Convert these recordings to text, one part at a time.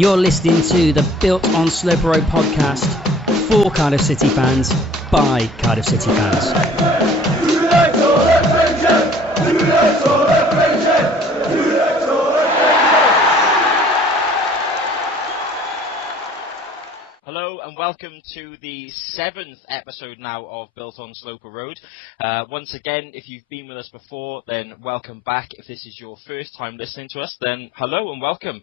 You're listening to the Built on Sloper Road podcast for Cardiff City fans by Cardiff City fans. Hello and welcome to the 7th episode now of Built on Sloper Road. Once again, if you've been with us before, then welcome back. If this is your first time listening to us, then hello and welcome.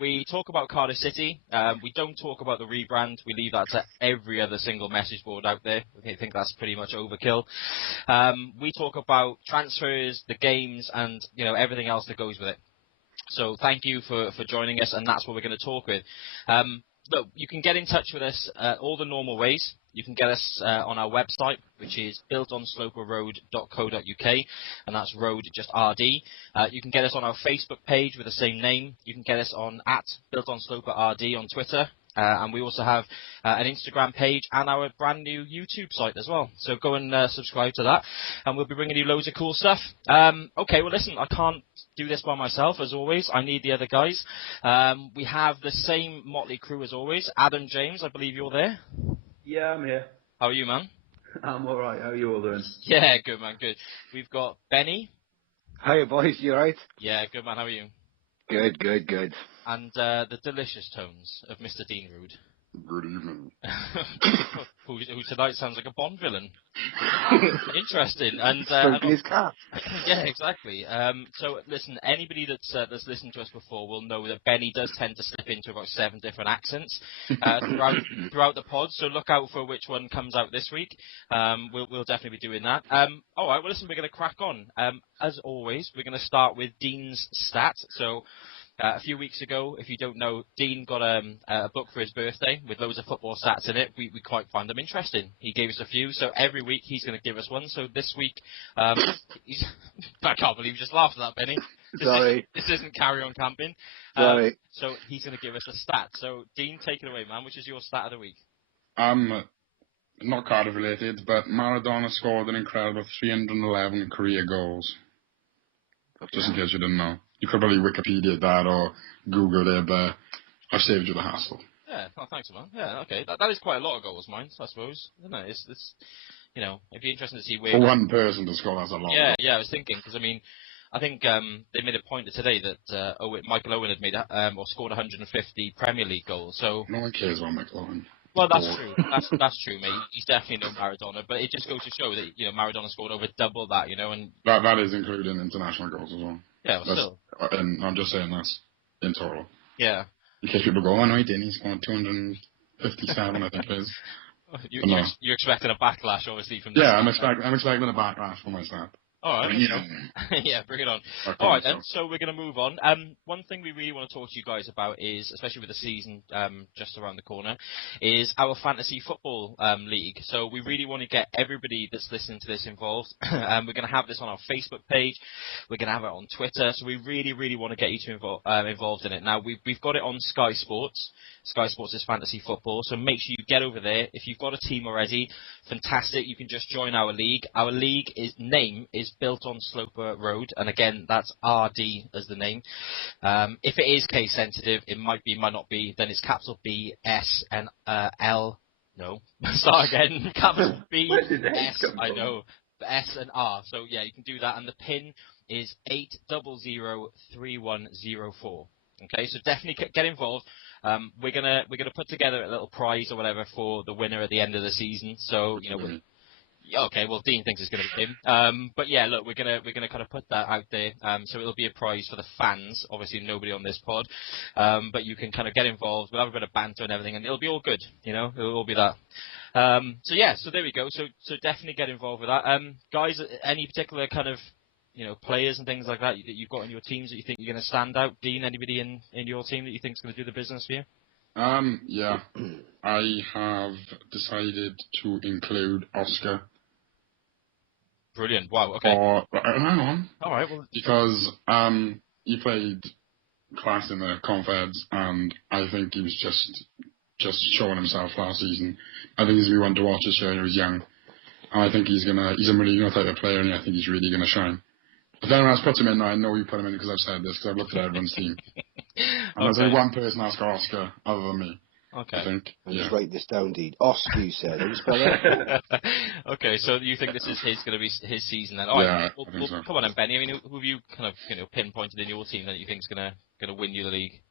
We talk about Cardiff City. We don't talk about the rebrand. We leave that to every other single message board out there. I think that's pretty much overkill. We talk about transfers, the games, and everything else that goes with it. So thank you for joining us, and that's what we're going to talk with. Look, you can get in touch with us all the normal ways. You can get us on our website, which is builtonsloperroad.co.uk, and that's road just RD. You can get us on our Facebook page with the same name. You can get us on @builtonsloperrd on Twitter. And we also have an Instagram page and our brand new YouTube site as well. So go and subscribe to that, and we'll be bringing you loads of cool stuff. Okay, well, listen, I can't do this by myself, as always. I need the other guys. We have the same motley crew as always. Adam, James, I believe you're there. Yeah, I'm here. How are you, man? I'm all right. How are you all doing? Yeah, good, man, good. We've got Benny. Hiya, boys. You all right? Yeah, good, man. How are you? Good. And the delicious tones of Mr. Dean Rood. Good evening. who tonight sounds like a Bond villain. Interesting. And his cat. Yeah, exactly. So listen, anybody that's listened to us before will know that Benny does tend to slip into about 7 different accents throughout the pod. So look out for which one comes out this week. We'll definitely be doing that. All right. Well, listen, we're going to crack on. As always, we're going to start with Dean's stat. So. A few weeks ago, if you don't know, Dean got a book for his birthday with loads of football stats in it. We quite found them interesting. He gave us a few, so every week he's going to give us one. So this week, I can't believe you just laughed at that, Benny. Sorry. This isn't Carry On Camping. Sorry. So he's going to give us a stat. So Dean, take it away, man. Which is your stat of the week? Not Cardiff related, but Maradona scored an incredible 311 career goals. Just in case you didn't know. You could probably Wikipedia that or Google it, but I've saved you the hassle. Yeah, oh, thanks, man. Yeah, okay. That is quite a lot of goals, mine, I suppose. Isn't it? It's it'd be interesting to see where... For one person to score, that's a lot. Yeah, I was thinking, because, I think they made a point today that Michael Owen had made or scored 150 Premier League goals, so... No one cares about Michael Owen. Well, that's true. That's true, mate. He's definitely no Maradona, but it just goes to show that, Maradona scored over double that, and... That is including international goals as well. Yeah, well, still. And I'm just saying that's in total. Yeah. In case people go, oh no, he didn't. He scored 257, I think it is. You're expecting a backlash, obviously, from this. Yeah, I'm expecting a backlash for my stat. All right. Yeah, bring it on. All right, then. So we're going to move on. One thing we really want to talk to you guys about is, especially with the season just around the corner, is our fantasy football league. So we really want to get everybody that's listening to this involved. We're going to have this on our Facebook page. We're going to have it on Twitter. So we really, really want to get you to involved in it. Now, we've got it on Sky Sports. Sky Sports is fantasy football. So make sure you get over there. If you've got a team already, fantastic. You can just join our league. Our league name is Built on Sloper Road, and again, that's RD as the name. If it is case sensitive, it might not be. Then it's capital B S and L. No, start again. Capital B S. I know S and R. So yeah, you can do that, and the pin is 8003104. Okay, so definitely get involved. We're gonna put together a little prize or whatever for the winner at the end of the season. So okay, well, Dean thinks it's going to be him. But yeah, look, we're gonna kind of put that out there. So it'll be a prize for the fans. Obviously, nobody on this pod. But you can kind of get involved. We'll have a bit of banter and everything, and it'll be all good. It'll all be that. So yeah, so there we go. So definitely get involved with that. Guys, any particular kind of players and things like that you've got in your teams that you think you're going to stand out? Dean, anybody in your team that you think is going to do the business for you? Yeah. I have decided to include Oscar. Brilliant. Wow, okay. Hang on. All right, well... Because he played class in the Confeds, and I think he was just showing himself last season. I think he's going to be one to watch this year when he was young. And I think he's a really type of player, and I think he's really going to shine. If anyone else puts him in, I know you put him in because I've said this, because I've looked at everyone's team. And there's only one person that's got Oscar other than me. Okay. I think. I'm just write this down, Deed. Oscar, you said. How do you spell that? Okay, so you think this is going to be his season then? Yeah, I think so. Come on then, Benny. I mean, who have you kind of pinpointed in your team that you think is going to win you the league?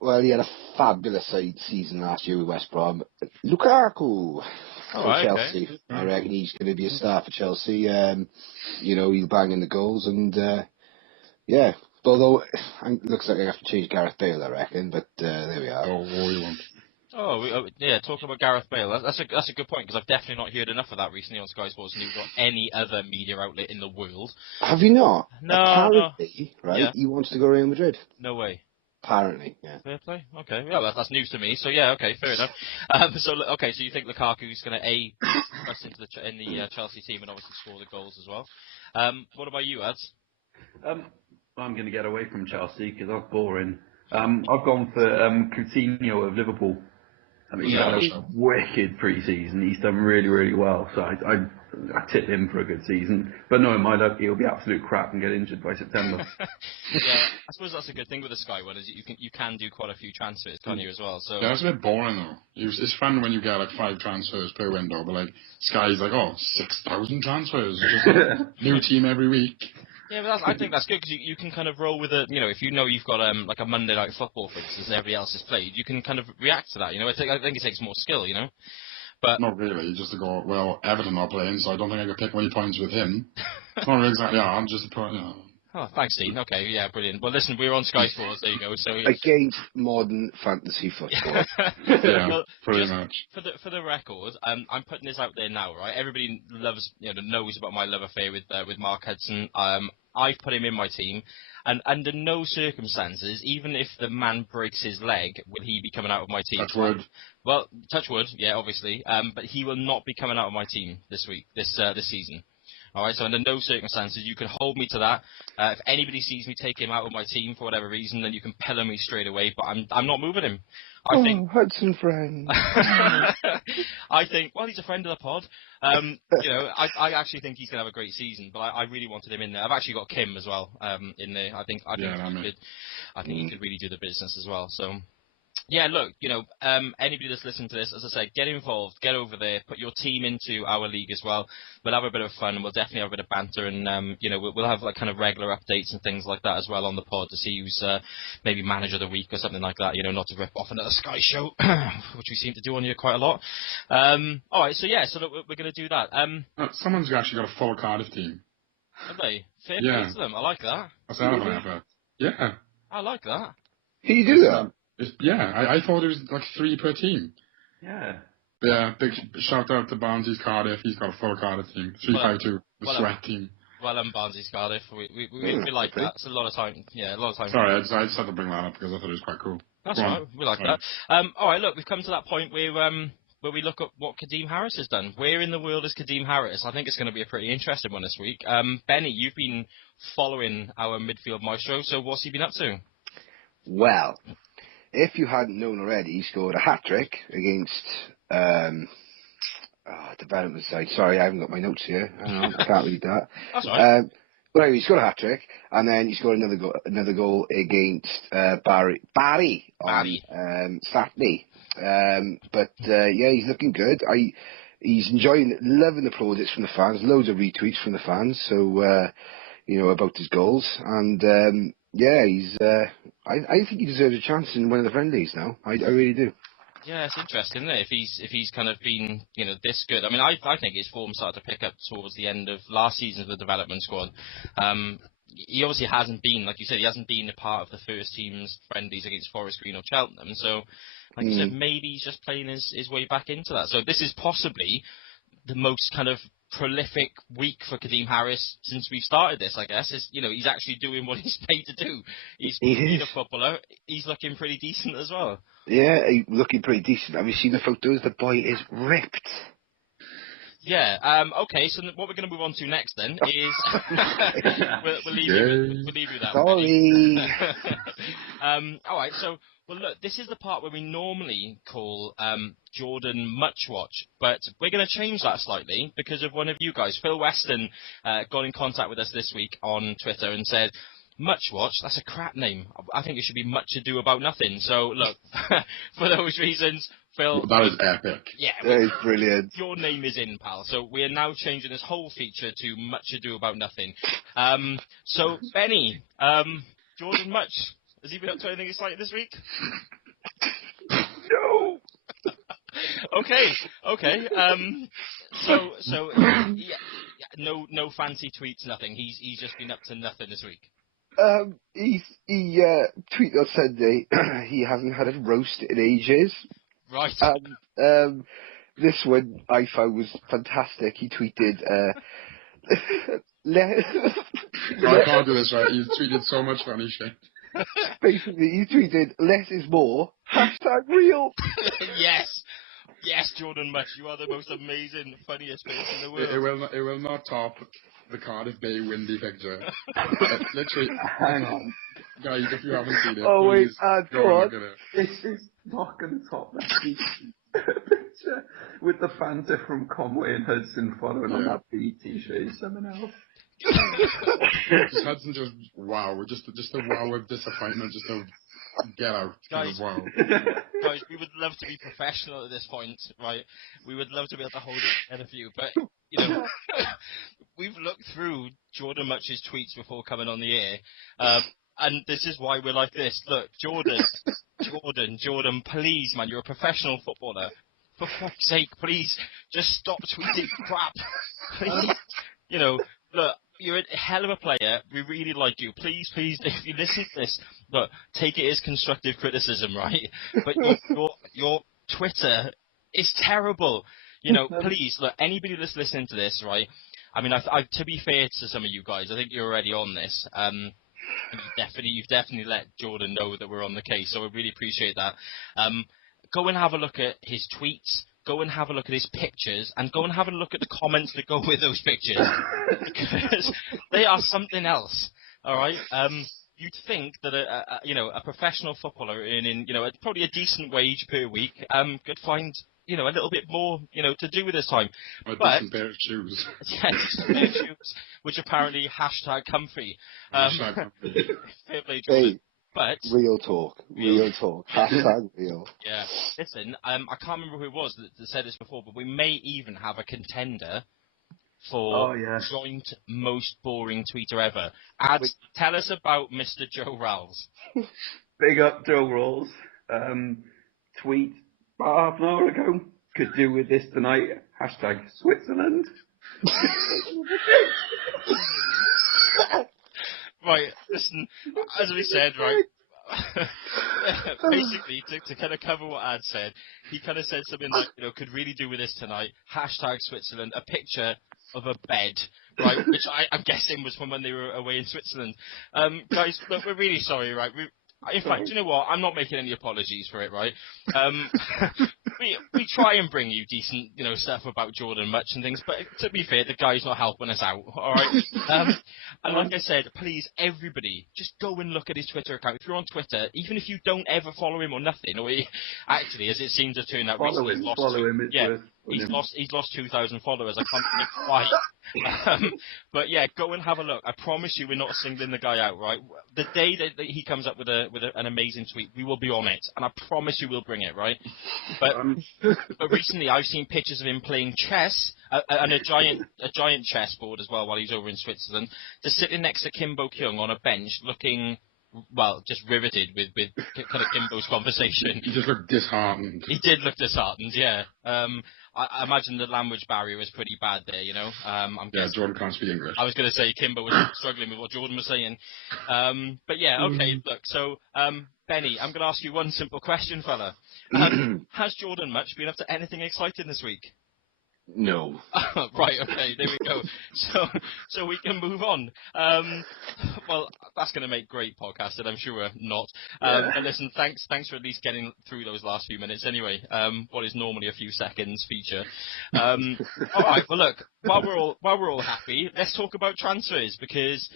Well, he had a fabulous season last year with West Brom. Lukaku for Chelsea. Okay. I reckon he's going to be a star for Chelsea. He'll bang in the goals and, yeah. Although, it looks like I have to change Gareth Bale, I reckon, but there we are. Oh, you won't. Yeah, talking about Gareth Bale, that's a good point, because I've definitely not heard enough of that recently on Sky Sports News or any other media outlet in the world. Have you not? No. Apparently, right, yeah. He wants to go to Real Madrid. No way. Apparently, yeah. Fair play. Okay, yeah, that's news to me. So yeah, okay, fair enough. So you think Lukaku's going to press into the Chelsea team and obviously score the goals as well? What about you, Ads? I'm going to get away from Chelsea because that's boring. I've gone for Coutinho of Liverpool. I mean, he's had a wicked pre-season. He's done really, really well. So I tip him for a good season. But no, in my luck, he'll be absolute crap and get injured by September. Yeah, I suppose that's a good thing with the Sky one, is you can do quite a few transfers, can't you, as well? So yeah, it's a bit boring though. It's fun when you get like 5 transfers per window, but like Sky's like 6,000 transfers, just new team every week. Yeah, but I think that's good because you can kind of roll with it. If you know you've got like a Monday night football, for instance, and everybody else has played, you can kind of react to that. I think it takes more skill, But not really, just to go, well, Everton are playing, so I don't think I could pick many points with him. It's not really exactly hard, just a point, Oh, thanks, Dean. Okay, yeah, brilliant. Well, listen, we're on Sky Sports. There you go. So against modern fantasy football. Yeah, well, pretty much. For the record, I'm putting this out there now, right? Everybody loves, knows about my love affair with Mark Hudson. I've put him in my team, and under no circumstances, even if the man breaks his leg, will he be coming out of my team. Touch wood. Well, touch wood, yeah, obviously. But he will not be coming out of my team this season. All right, so under no circumstances, you can hold me to that. If anybody sees me take him out of my team for whatever reason, then you can pillar me straight away. But I'm not moving him. I think Hudson friend. I think, well, he's a friend of the pod. I actually think he's going to have a great season. But I really wanted him in there. I've actually got Kim as well in there. I think he could really do the business as well. So. Yeah, look, anybody that's listening to this, as I say, get involved, get over there, put your team into our league as well. We'll have a bit of fun, and we'll definitely have a bit of banter, and we'll have like kind of regular updates and things like that as well on the pod to see who's maybe manager of the week or something like that. Not to rip off another Sky show, which we seem to do on here quite a lot. All right, so look, we're going to do that. Someone's actually got a full Cardiff team. Have they? Fair play to them. I like that. That's out of an effort. Yeah. I like that. Can you do that? I thought it was like 3 per team. Yeah. Yeah, big shout out to Barnsley's Cardiff. He's got a full Cardiff team. 3-5-2, the sweat team. Well, Barnsley's Cardiff. We like that. It's a lot of time. Yeah, a lot of time. Sorry, I just had to bring that up because I thought it was quite cool. That's right. We like that. All right, look, we've come to that point where we look at what Kadeem Harris has done. Where in the world is Kadeem Harris? I think it's going to be a pretty interesting one this week. Benny, you've been following our midfield maestro, so what's he been up to? Well, if you hadn't known already, he scored a hat-trick against development side. Sorry, I haven't got my notes here. I can't read that. That's all right. But anyway, he scored a hat-trick, and then he scored another goal against Barry on Saturday. He's looking good. He's loving the plaudits from the fans, loads of retweets from the fans, so, about his goals, and, I think he deserves a chance in one of the friendlies now. I really do. Yeah, it's interesting, isn't it? If he's kind of been, this good. I mean, I think his form started to pick up towards the end of last season of the development squad. He obviously hasn't been, like you said, he hasn't been a part of the first team's friendlies against Forest Green or Cheltenham. So, like you said, maybe he's just playing his way back into that. So this is possibly the most kind of prolific week for Kadeem Harris since we've started this, I guess. He's actually doing what he's paid to do. He's a footballer. He's looking pretty decent as well. Yeah, looking pretty decent. Have you seen the photos? The boy is ripped. Yeah. Okay. So what we're going to move on to next then is we'll leave you with that. Sorry. All right. So. Well, look, this is the part where we normally call Jordan Muchwatch, but we're going to change that slightly because of one of you guys. Phil Weston got in contact with us this week on Twitter and said, Much Watch, that's a crap name. I think it should be Much Ado About Nothing. So, look, for those reasons, Phil... That is epic. Yeah. That is brilliant. Your name is in, pal. So we are now changing this whole feature to Much Ado About Nothing. So, Benny, Jordan Much, has he been up to anything exciting this week? No! Okay. So yeah, no fancy tweets, nothing. He's just been up to nothing this week. He tweeted on Sunday he hasn't had a roast in ages. Right. This one I found was fantastic. He tweeted, I can't do this, right? He's tweeted so much funny shit. basically, he tweeted, less is more, #real. Yes, Jordan Much, you are the most amazing, funniest person in the world. It will not top the Cardiff Bay windy picture. Literally, Hang on. guys, if you haven't seen it, Oh, wait, please go go on. and look at it. This is not going to top that picture with the Fanta from Conway and Hudson following on that BT shirt is something else. Just Hudson just wow, just a wow of disappointment, just a get out kind of wow. Guys, we would love to be professional at this point, right? We would love to be able to hold it together for you, but we've looked through Jordan Much's tweets before coming on the air, and this is why we're like this. Look, Jordan, please, man, you're a professional footballer. For fuck's sake, please, just stop tweeting crap. Please, look, you're a hell of a player. We really like you. Please, if you listen to this, look, take it as constructive criticism, right? But your Twitter is terrible. Please, look, anybody that's listening to this, right? I mean, to be fair to some of you guys, I think you're already on this. You've definitely let Jordan know that we're on the case, so I really appreciate that. Go and have a look at his tweets. Go and have a look at his pictures, and go and have a look at the comments that go with those pictures, because they are something else. All right. You'd think that a professional footballer earning probably a decent wage per week could find a little bit more to do with his time. A decent pair of shoes. Yeah, decent pair of shoes, which apparently #comfy. Fair play, Jordan. Hey. But Real talk. #real. Yeah. Listen, I can't remember who it was that said this before, but we may even have a contender for joint most boring tweeter ever. Tell us about Mr. Joe Ralls. Big up Joe Rawls. Tweet about half an hour ago. Could do with this tonight. #Switzerland. Right, listen, as we said, right, basically, to kind of cover what Ad said, he kind of said something like, could really do with this tonight, #Switzerland, a picture of a bed, right, which I'm guessing was from when they were away in Switzerland. Guys, look, we're really sorry, right, in fact, you know what, I'm not making any apologies for it, right, we try and bring you decent, stuff about Jordan Much and things, but to be fair, the guy's not helping us out, alright? And like I said, please, everybody, just go and look at his Twitter account. If you're on Twitter, even if you don't ever follow him or nothing, or actually, as it seems to turn out recently, he's lost 2,000 followers. I can't think why. But yeah, go and have a look. I promise you we're not singling the guy out, right? The day that he comes up with an amazing tweet, we will be on it, and I promise you we'll bring it, right? But recently I've seen pictures of him playing chess, and a giant chessboard as well while he's over in Switzerland, just sitting next to Kimbo Kyung on a bench looking, well, just riveted with kind of Kimbo's conversation. He just looked disheartened. He did look disheartened, yeah. I imagine the language barrier was pretty bad there, Jordan can't speak English. I was going to say Kimbo was struggling with what Jordan was saying. But yeah, okay, look, so, Benny, I'm going to ask you one simple question, fella. Has Jordan Much been up to anything exciting this week? No. Right, okay, there we go. So we can move on. Well, that's going to make great podcasting, I'm sure not. And listen, thanks for at least getting through those last few minutes anyway. What is normally a few seconds feature. All right, well look, while we're all happy, let's talk about transfers, because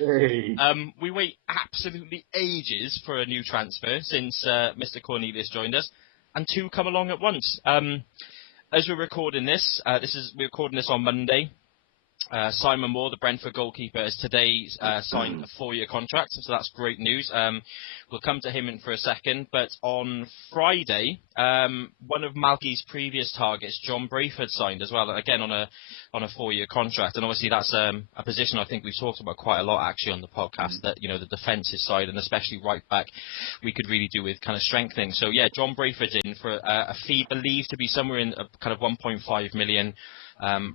we wait absolutely ages for a new transfer since Mr. Cornelius joined us, and two come along at once. As we're recording this, we're recording this on Monday. Simon Moore, the Brentford goalkeeper, has today signed a 4-year contract, so that's great news. We'll come to him in for a second, but on Friday, one of Malky's previous targets, John Brayford, signed as well, again on a 4-year contract, and obviously that's a position I think we've talked about quite a lot actually on the podcast, that, you know, the defensive side and especially right back, we could really do with kind of strengthening. So yeah, John Brayford's in for a fee believed to be somewhere in kind of 1.5 million.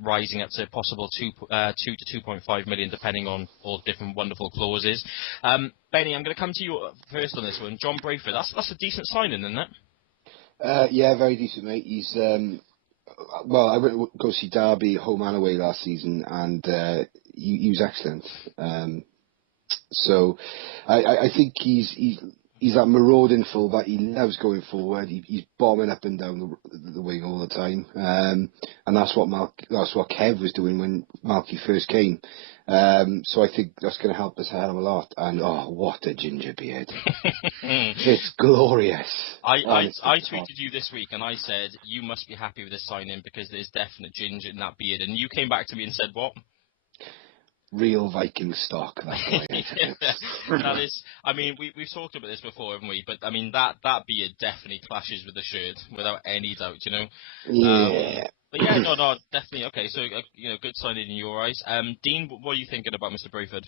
Rising up to possible 2 to 2.5 million, depending on all different wonderful clauses. Benny, I'm going to come to you first on this one. John Brayford, that's a decent signing, isn't it? Yeah, very decent, mate. He's well, I went to go see Derby home and away last season, and he was excellent. So I think he's that marauding fullback. He loves going forward. He's bombing up and down the wing all the time, and that's what Kev was doing when Malky first came. So I think that's going to help us a hell of a lot. And oh, what a ginger beard! It's glorious. I tweeted you this week and I said you must be happy with this signing because there's definite ginger in that beard, and you came back to me and said what? Real Viking stock, that guy. Yeah, that is. I mean, we've talked about this before, haven't we? But I mean, that beard definitely clashes with the shirt without any doubt. You know. Yeah. But yeah, no, definitely. Okay, so you know, good signing in your eyes. Dean, what are you thinking about Mr. Brayford?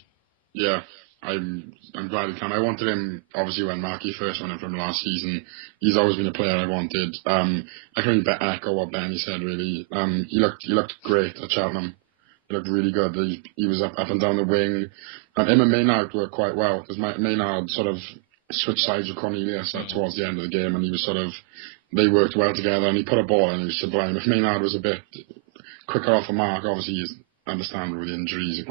Yeah, I'm glad he came. I wanted him obviously when Marky first went in from last season. He's always been a player I wanted. I can only echo what Benny said. Really, he looked great at Cheltenham. He looked really good. He was up and down the wing. Him and Maynard worked quite well because Maynard sort of switched sides with Cornelius towards the end of the game, and he was they worked well together, and he put a ball in, and he was sublime. If Maynard was a bit quicker off the mark, obviously he's understandable with injuries.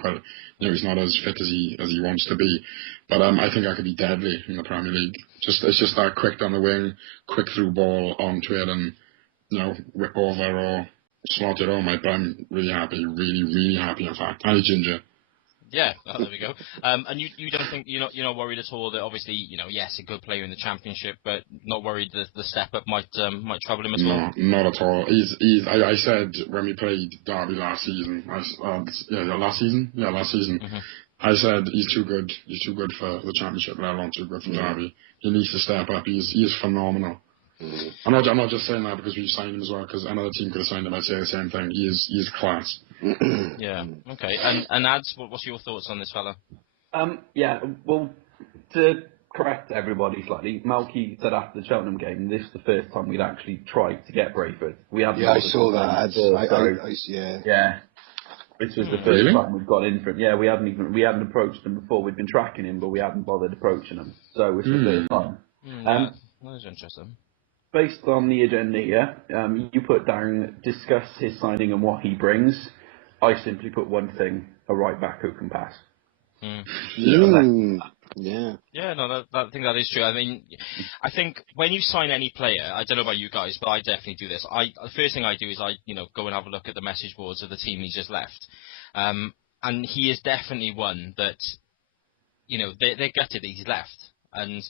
He's not as fit as he wants to be, but I think I could be deadly in the Premier League. It's just that quick down the wing, quick through ball onto it, and whip over or slot it home. But I'm really happy, really happy. In fact, and ginger. Yeah, there we go. And you don't think you're not worried at all that obviously yes, a good player in the Championship, but not worried that the step up might trouble him as well. No, not at all. I said when we played Derby last season. Last season. Mm-hmm. I said he's too good. He's too good for the Championship, let alone too good for Derby. He needs to step up. He is phenomenal. Mm. I'm not just saying that because we've signed him as well, because another team could have signed him. I'd say the same thing. He is class. Yeah. Okay. And Ads, what's your thoughts on this fella? Yeah. Well, to correct everybody slightly, Malky said after the Cheltenham game, this is the first time we'd actually tried to get Brayford. We hadn't. Yeah, I saw that. Yeah. This was the first time we've got in for him. Yeah, we hadn't approached him before. We'd been tracking him, but we hadn't bothered approaching him. So it's the first time. That was interesting. Based on the agenda here, you put down discuss his signing and what he brings. I simply put one thing: a right back who can pass. Yeah. Yeah, no, I think that is true. I mean, I think when you sign any player, I don't know about you guys, but I definitely do this. The first thing I do is I go and have a look at the message boards of the team he's just left. And he is definitely one that, they're gutted that he's left. And,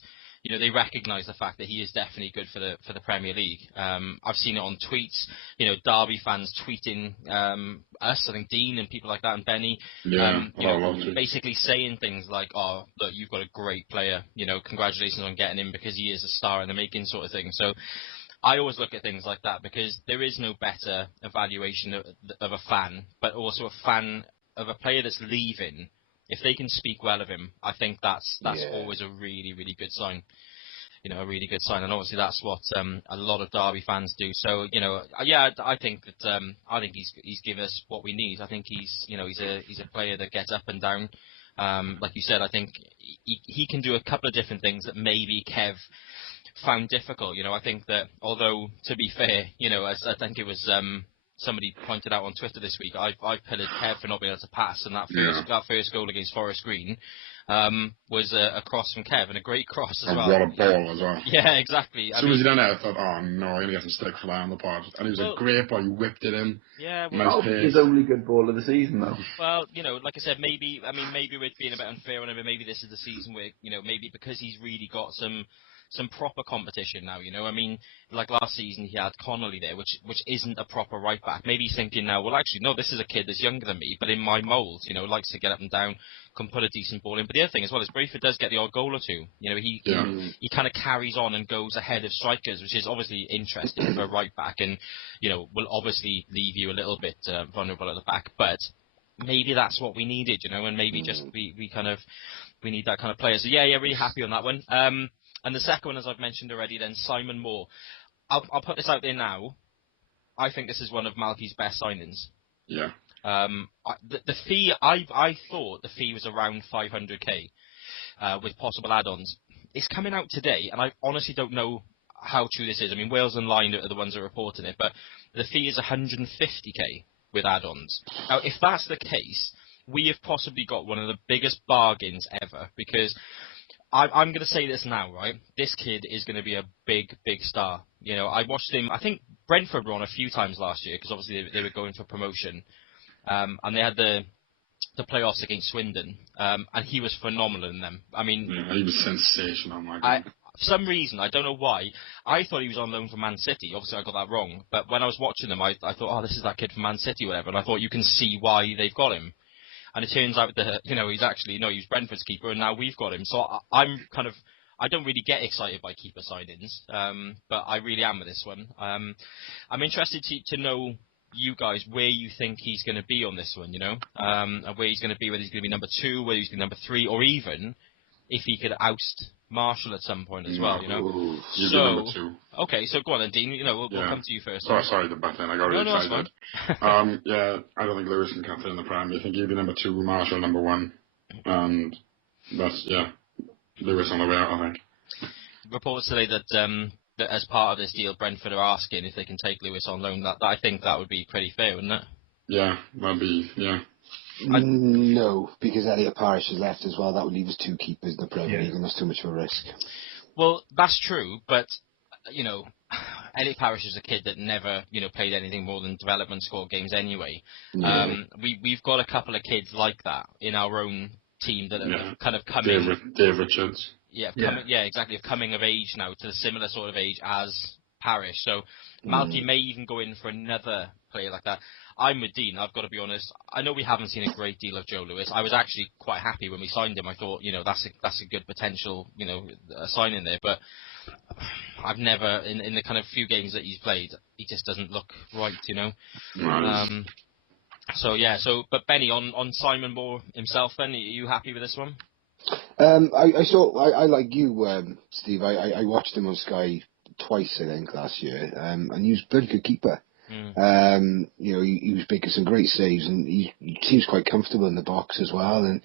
they recognise the fact that he is definitely good for the Premier League. I've seen it on tweets, Derby fans tweeting us, I think Dean and people like that, and Benny, basically saying things like, "Oh, look, you've got a great player. Congratulations on getting him because he is a star in the making," sort of thing. So I always look at things like that because there is no better evaluation of a fan, but also a fan of a player that's leaving. If they can speak well of him, I think that's always a really, really good sign. A really good sign, and obviously that's what a lot of Derby fans do. So, I think that he's given us what we need. I think he's a player that gets up and down. Like you said, I think he can do a couple of different things that maybe Kev found difficult. I think that although to be fair, as I think it was. Somebody pointed out on Twitter this week, I pillared Kev for not being able to pass, and that first goal against Forest Green, was a cross from Kev, and a great cross as and well. what a ball as well. Yeah, exactly. As soon as he done it, I thought, oh no, I'm going to get some stick for that on the pod. And he was a great ball, he whipped it in. Yeah, nice pace. His only good ball of the season, though. Well, like I said, maybe we're being a bit unfair on him, and maybe this is the season where, maybe because he's really got some proper competition now, like last season he had Connolly there, which isn't a proper right back. Maybe he's thinking now, well, actually, no, this is a kid that's younger than me, but in my mould, likes to get up and down, can put a decent ball in. But the other thing as well is Brayford does get the odd goal or two. He kind of carries on and goes ahead of strikers, which is obviously interesting for a right back, and will obviously leave you a little bit vulnerable at the back, but maybe that's what we needed, and maybe just we need that kind of player. So yeah, really happy on that one. And the second one, as I've mentioned already, then Simon Moore. I'll put this out there now. I think this is one of Malky's best signings. Yeah. The fee, I thought the fee was around 500k with possible add-ons. It's coming out today, and I honestly don't know how true this is. I mean, Wales Online are the ones that are reporting it, but the fee is 150k with add-ons. Now, if that's the case, we have possibly got one of the biggest bargains ever, because I'm going to say this now, right? This kid is going to be a big, big star. I watched him. I think Brentford were on a few times last year because obviously they were going for promotion, and they had the playoffs against Swindon, and he was phenomenal in them. I mean, he was sensational. My God. For some reason, I don't know why, I thought he was on loan from Man City. Obviously, I got that wrong. But when I was watching them, I thought, oh, this is that kid from Man City, or whatever. And I thought, you can see why they've got him. And it turns out that, he's actually, no, he was Brentford's keeper, and now we've got him. So I don't really get excited by keeper signings, but I really am with this one. I'm interested to know, you guys, where you think he's going to be on this one, and where he's going to be, whether he's going to be number 2, whether he's going to be number 3, or even if he could oust Marshall at some point as well, Ooh, So, number 2. Okay, so go on then, Dean. We'll come to you first. Sorry to butt in. I got really excited. Yeah, I don't think Lewis can captain in the Prem. I think he'd be number 2, Marshall number 1, and that's Lewis on the way out, I think. Reports today that as part of this deal, Brentford are asking if they can take Lewis on loan. That I think that would be pretty fair, wouldn't it? Yeah, that'd be No, because Elliot Parish has left as well. That would leave us 2 keepers in the Premier League, and that's too much of a risk. Well, that's true, but Elliot Parish is a kid that never played anything more than development squad games anyway. We've got a couple of kids like that in our own team that have kind of come in. Dave Richards. Exactly. Of coming of age now to the similar sort of age as Parish. So Malky may even go in for another player like that. I'm with Dean. I've got to be honest. I know we haven't seen a great deal of Joe Lewis. I was actually quite happy when we signed him. I thought, that's a good potential, signing there. But I've never, in the kind of few games that he's played, he just doesn't look right, Nice. But Benny, on Simon Moore himself, then, are you happy with this one? I like you, Steve. I watched him on Sky twice, I think, last year, and he was a very good keeper. He was making some great saves, and he seems quite comfortable in the box as well. And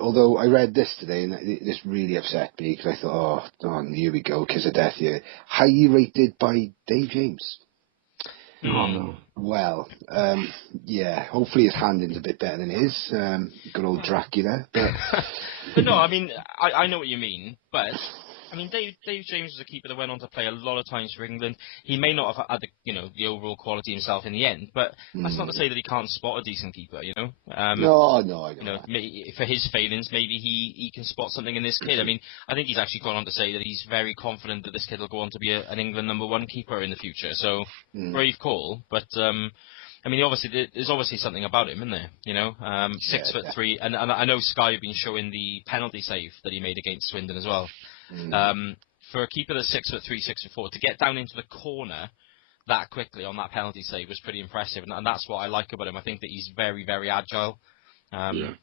although I read this today, and this really upset me because I thought, oh, here we go, kiss of death here. Highly rated by Dave James. Well, hopefully his handling's a bit better than his. Good old Dracula. But no, I mean, I know what you mean, but I mean, Dave James was a keeper that went on to play a lot of times for England. He may not have had the overall quality himself in the end, but that's not to say that he can't spot a decent keeper, No, I know. For his failings, maybe he can spot something in this kid. I mean, I think he's actually gone on to say that he's very confident that this kid will go on to be an England number 1 keeper in the future. So, brave call, but I mean, there's obviously something about him, isn't there? 6'3", and I know Sky have been showing the penalty save that he made against Swindon as well. For a keeper that's 6'3", 6'4", to get down into the corner that quickly on that penalty save was pretty impressive, and that's what I like about him. I think that he's very, very agile. I'm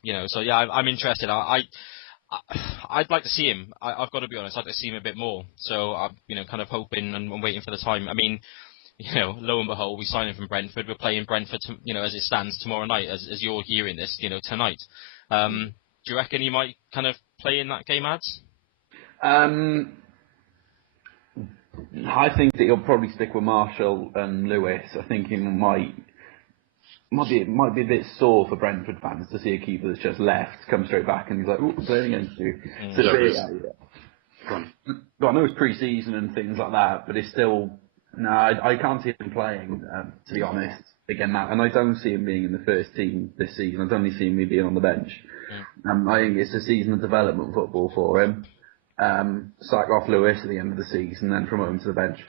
interested. I'd like to see him. I've got to be honest. I'd like to see him a bit more. So I'm, kind of hoping and waiting for the time. I mean, lo and behold, we sign him from Brentford. We're playing Brentford, as it stands tomorrow night, as you're hearing this, tonight. Do you reckon he might kind of play in that game, Ads? I think that he'll probably stick with Marshall and Lewis. I think he might might be a bit sore for Brentford fans to see a keeper that's just left come straight back and he's like, "Ooh, playing against you." It's a bit, I know it's pre-season and things like that, but it's still I can't see him playing, to be honest. Again, and I don't see him being in the first team this season. I don't see him being on the bench. I think it's a season of development football for him. Sack off Lewis at the end of the season, then promote him to the bench.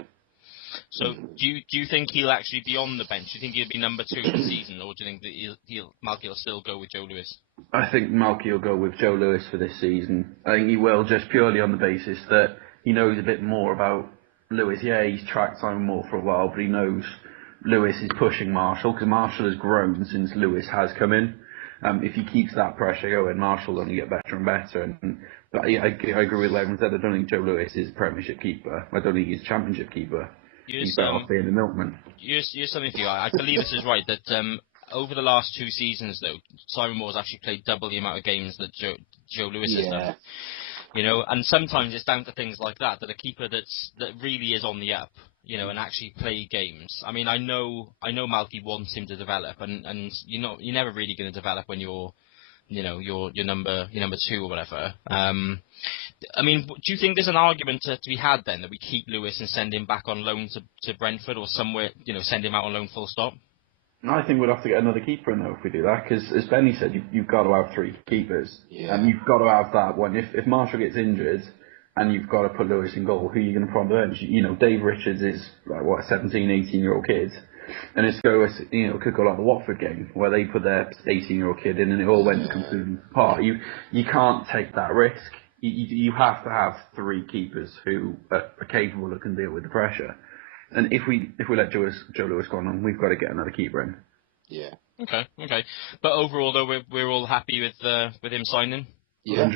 So, do you think he'll actually be on the bench? Do you think he'll be number 2 this season, or do you think that Malky will still go with Joe Lewis? I think Malky will go with Joe Lewis for this season. I think he will, just purely on the basis that he knows a bit more about Lewis. Yeah, he's tracked Simon Moore for a while, but he knows Lewis is pushing Marshall, because Marshall has grown since Lewis has come in. If he keeps that pressure going, Marshall will only get better and better. But I agree with what everyone said. I don't think Joe Lewis is a Premiership keeper. I don't think he's a Championship keeper. He's better off being a milkman. Here's something for you. I believe this is right, that over the last 2 seasons, though, Simon Moore's actually played double the amount of games that Joe Lewis has done. You know, and sometimes it's down to things like that a keeper that really is on the up, you know, and actually play games. I mean, I know Malky wants him to develop, and you're never really going to develop when you're number 2 or whatever. I mean, do you think there's an argument to be had then that we keep Lewis and send him back on loan to Brentford or somewhere, send him out on loan full stop? I think we'd have to get another keeper in though if we do that, because as Benny said, you've got to have 3 keepers, and you've got to have that one. If Marshall gets injured and you've got to put Lewis in goal, who are you going to put on the bench? Dave Richards is like, what, a 17, 18-year-old kid, and it could go like the Watford game where they put their 18-year-old kid in and it all went completely apart. You can't take that risk. You have to have 3 keepers who are capable and can deal with the pressure. And if we let Joe Lewis go on, we've got to get another keeper in. Yeah. Okay. But overall, though, we're all happy with him signing. Yeah.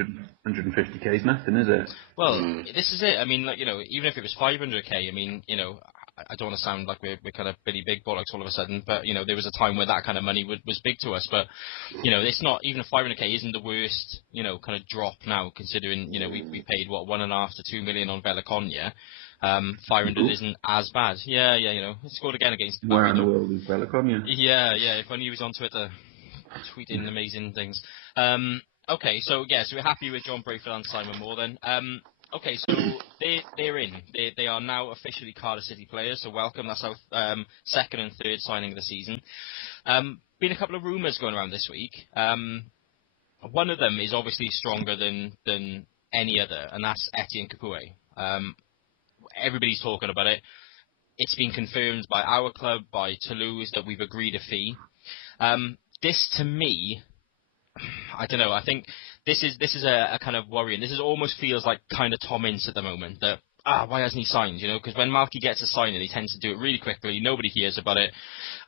150k is nothing, is it? Well, this is it. I mean, even if it was 500k, I mean, I don't want to sound like we're kind of Billy Big Bollocks all of a sudden, but there was a time where that kind of money was big to us. But it's not, even 500k isn't the worst kind of drop now, considering we paid what, 1.5 to 2 million on Velaconia. 500 isn't as bad. Yeah, he scored again against. Where in the world is Velaconia? Yeah. If only he was on Twitter, tweeting amazing things. Okay, so we're happy with John Brayford and Simon Moore then. Okay, so they're in. They are now officially Cardiff City players, so welcome. That's our 2nd and 3rd signing of the season. Been a couple of rumours going around this week. One of them is obviously stronger than any other, and that's Etienne Capoue. Everybody's talking about it. It's been confirmed by our club, by Toulouse, that we've agreed a fee. This, to me, I don't know. I think this is a kind of worrying. This almost feels like kind of Tom Ince at the moment. That why hasn't he signed? Because when Malky gets a signing, he tends to do it really quickly. Nobody hears about it,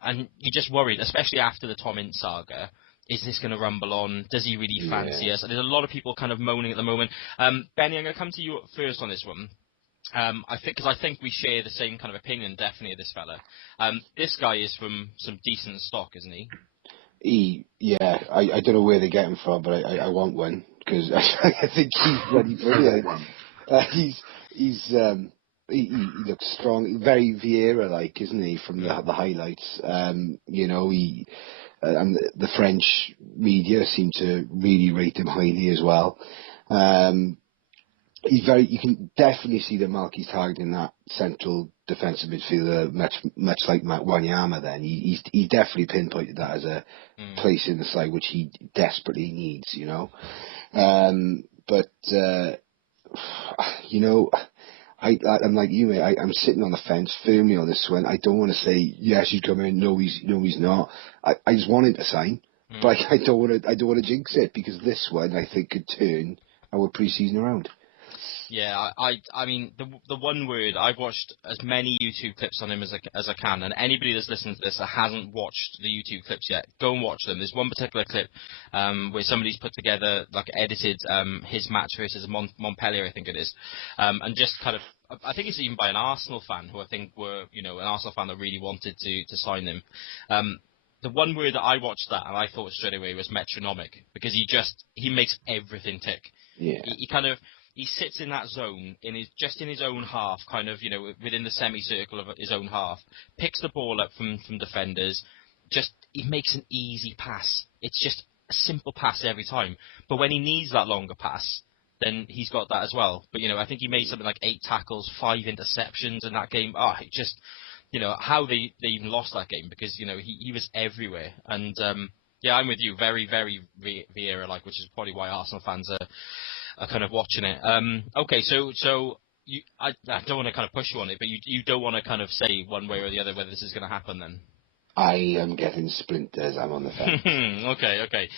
and you're just worried, especially after the Tom Ince saga. Is this going to rumble on? Does he really fancy us? And there's a lot of people kind of moaning at the moment. Benny, I'm going to come to you first on this one. I think we share the same kind of opinion, definitely, of this fella. This guy is from some decent stock, isn't he? I don't know where they get him from, but I want one because I think he's bloody brilliant. He looks strong, very Vieira-like, isn't he? From the highlights, and the French media seem to really rate him highly as well. You can definitely see that Malky's targeting that central defensive midfielder, much like Matt Wanyama. Then he definitely pinpointed that as a place in the side which he desperately needs. I'm like you, mate. I'm sitting on the fence firmly on this one. I don't want to say yes, he's coming. No, he's not. I just want him to sign, but I don't want to jinx it because this one I think could turn our pre-season around. Yeah, I mean, the one word, I've watched as many YouTube clips on him as I can, and anybody that's listening to this that hasn't watched the YouTube clips yet, go and watch them. There's one particular clip where somebody's put together, edited his match versus Montpellier, I think it is, and just kind of, I think it's even by an Arsenal fan who I think were, an Arsenal fan that really wanted to sign him. The one word that I watched that and I thought straight away was metronomic, because he makes everything tick. Yeah. He sits in that zone, in his own half, kind of, within the semicircle of his own half, picks the ball up from defenders, just he makes an easy pass. It's just a simple pass every time. But when he needs that longer pass, then he's got that as well. But, I think he made something like 8 tackles, 5 interceptions in that game. It just, how they even lost that game, because, he was everywhere. And, I'm with you. Very, very Vieira-like, which is probably why Arsenal fans are kind of watching it. Okay, so I don't want to kind of push you on it, but you don't want to kind of say one way or the other whether this is going to happen then? I am getting splinters. I'm on the fence. Okay.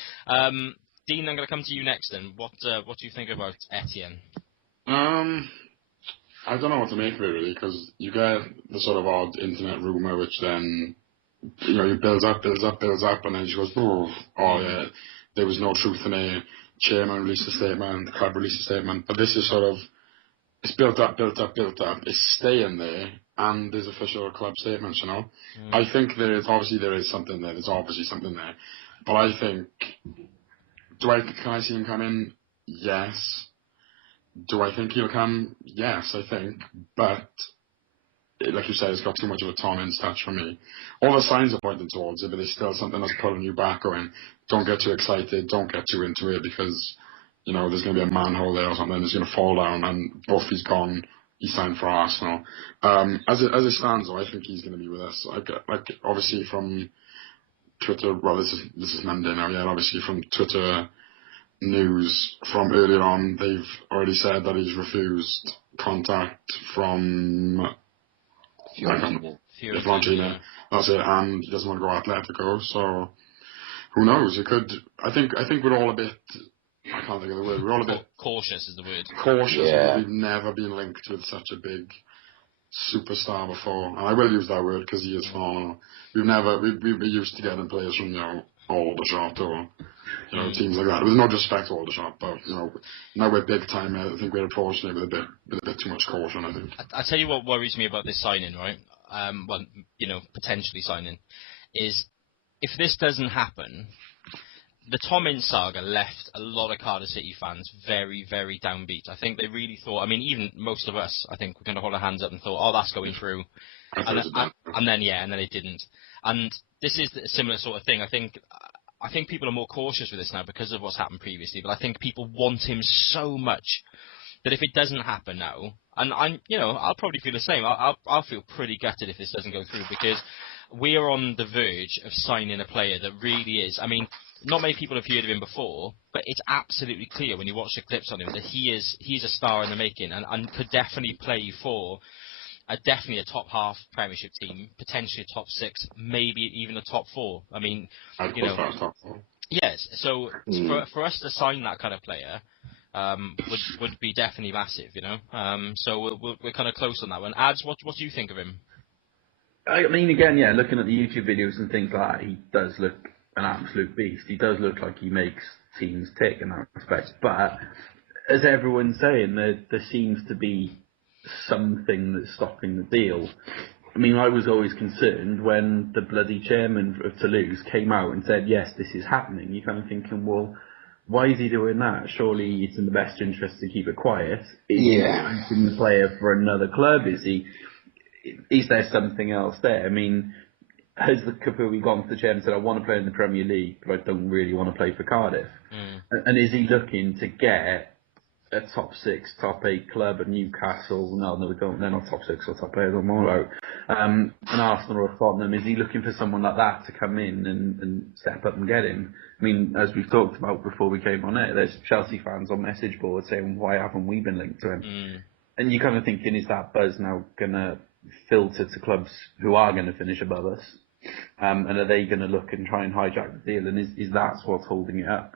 Dean, I'm going to come to you next then. What do you think about Etienne? I don't know what to make of it really, because you get the sort of odd internet rumour which then, it builds up, and then she goes, yeah, there was no truth in it. Chairman released a statement, the club released a statement, but this is sort of, it's built up, it's staying there, and there's official club statements, I think there is something there, but I think, can I see him come in? Yes. Do I think he'll come? Yes, I think, but like you said, it's got too much of a Tom Ince touch for me. All the signs are pointing towards it, but there's still something that's pulling you back, going, don't get too excited, don't get too into it, because, there's going to be a manhole there or something, it's going to fall down, and Buffy's gone, he signed for Arsenal. As it stands, though, I think he's going to be with us. Like obviously from Twitter, well, this is Monday now, yeah, obviously from Twitter news from earlier on, they've already said that he's refused contact from Fiorentina. That's it, and he doesn't want to go Atletico, so who knows? It could. I think we're all a bit. I can't think of the word. We're all a bit cautious. Is the word cautious? Yeah. We've never been linked with such a big superstar before, and I will use that word because he is phenomenal. We've been used to getting players from Aldershot or teams like that. With no disrespect to Aldershot, but now we're big time. I think we're approaching it with a bit too much caution. I think. I tell you what worries me about this signing, right? Potentially signing, is if this doesn't happen, the Tom Ince saga left a lot of Cardiff City fans very, very downbeat. I think they really thought, even most of us, I think we're going to hold our hands up and thought, that's going through. And then it didn't. And this is a similar sort of thing. I think people are more cautious with this now because of what's happened previously, but I think people want him so much that if it doesn't happen now, and I'll probably feel the same. I'll feel pretty gutted if this doesn't go through, because we are on the verge of signing a player that really is. Not many people have heard of him before, but it's absolutely clear when you watch the clips on him that he's a star in the making, and could definitely play for definitely a top half Premiership team, potentially a top 6, maybe even a top 4. Top 4. Yes. So for us to sign that kind of player would be definitely massive, So we're kind of close on that one. Ads, what do you think of him? Again, looking at the YouTube videos and things like that, he does look an absolute beast. He does look like he makes teams tick in that respect. But as everyone's saying, there seems to be something that's stopping the deal. I was always concerned when the bloody chairman of Toulouse came out and said, yes, this is happening. You're kind of thinking, well, why is he doing that? Surely it's in the best interest to keep it quiet. Is he the player for another club? Is there something else there? Has the Kapui gone to the chairman and said, I want to play in the Premier League, but I don't really want to play for Cardiff? And is he looking to get a top 6, top 8 club at Newcastle? No, we don't. They're not top 6 or top 8. I'm all about. An Arsenal or a Tottenham. Is he looking for someone like that to come in and step up and get him? As we've talked about before we came on air, there's Chelsea fans on message boards saying, why haven't we been linked to him? And you're kind of thinking, is that buzz now going to filter to clubs who are going to finish above us? And are they going to look and try and hijack the deal? And is that what's holding it up?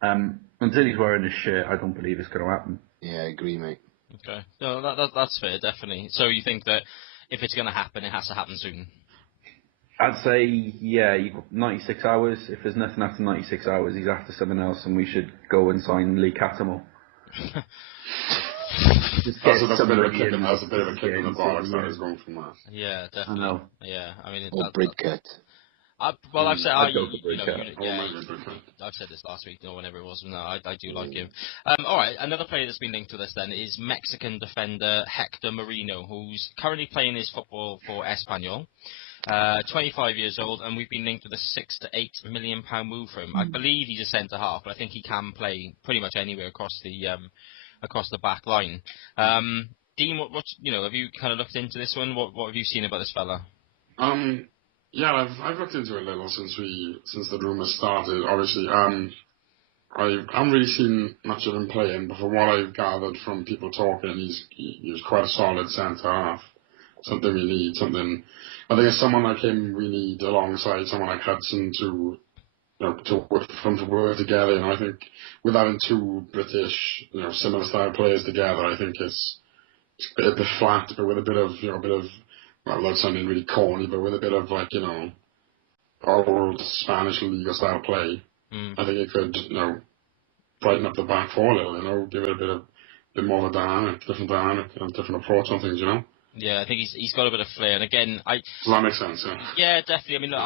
Until he's wearing his shirt, I don't believe it's going to happen. Yeah, I agree, mate. Okay. No, that's fair, definitely. So you think that if it's going to happen, it has to happen soon? I'd say, you've got 96 hours. If there's nothing after 96 hours, he's after something else, and we should go and sign Lee Cattermore. That's a bit of a kick in the bollocks that is going from that. Yeah, definitely. I know. Yeah, Bridcut. I've said I've said this last week, whenever it was. No, I do like him. All right, another player that's been linked to this then is Mexican defender Hector Moreno, who's currently playing his football for Espanyol. 25 years old, and we've been linked with a £6 to £8 million move for him. I believe he's a centre half, but I think he can play pretty much anywhere across the back line. Dean, what have you kind of looked into this one? What have you seen about this fella? Yeah, I've looked into it a little since the rumours started. Obviously, I haven't really seen much of him playing, but from what I've gathered from people talking, he's quite a solid centre half. Something we need. I think it's someone like him we need alongside someone like Hudson to work together. And I think with having two British, similar style players together, I think it's a bit flat, but with a bit of, well, without sounding really corny, but with a bit of old Spanish Liga style play. I think it could, brighten up the back four a little, give it a bit more of a different dynamic, and different approach on things, Yeah, I think he's got a bit of flair, and again, Does that make sense? Yeah. Yeah, definitely. I mean, look,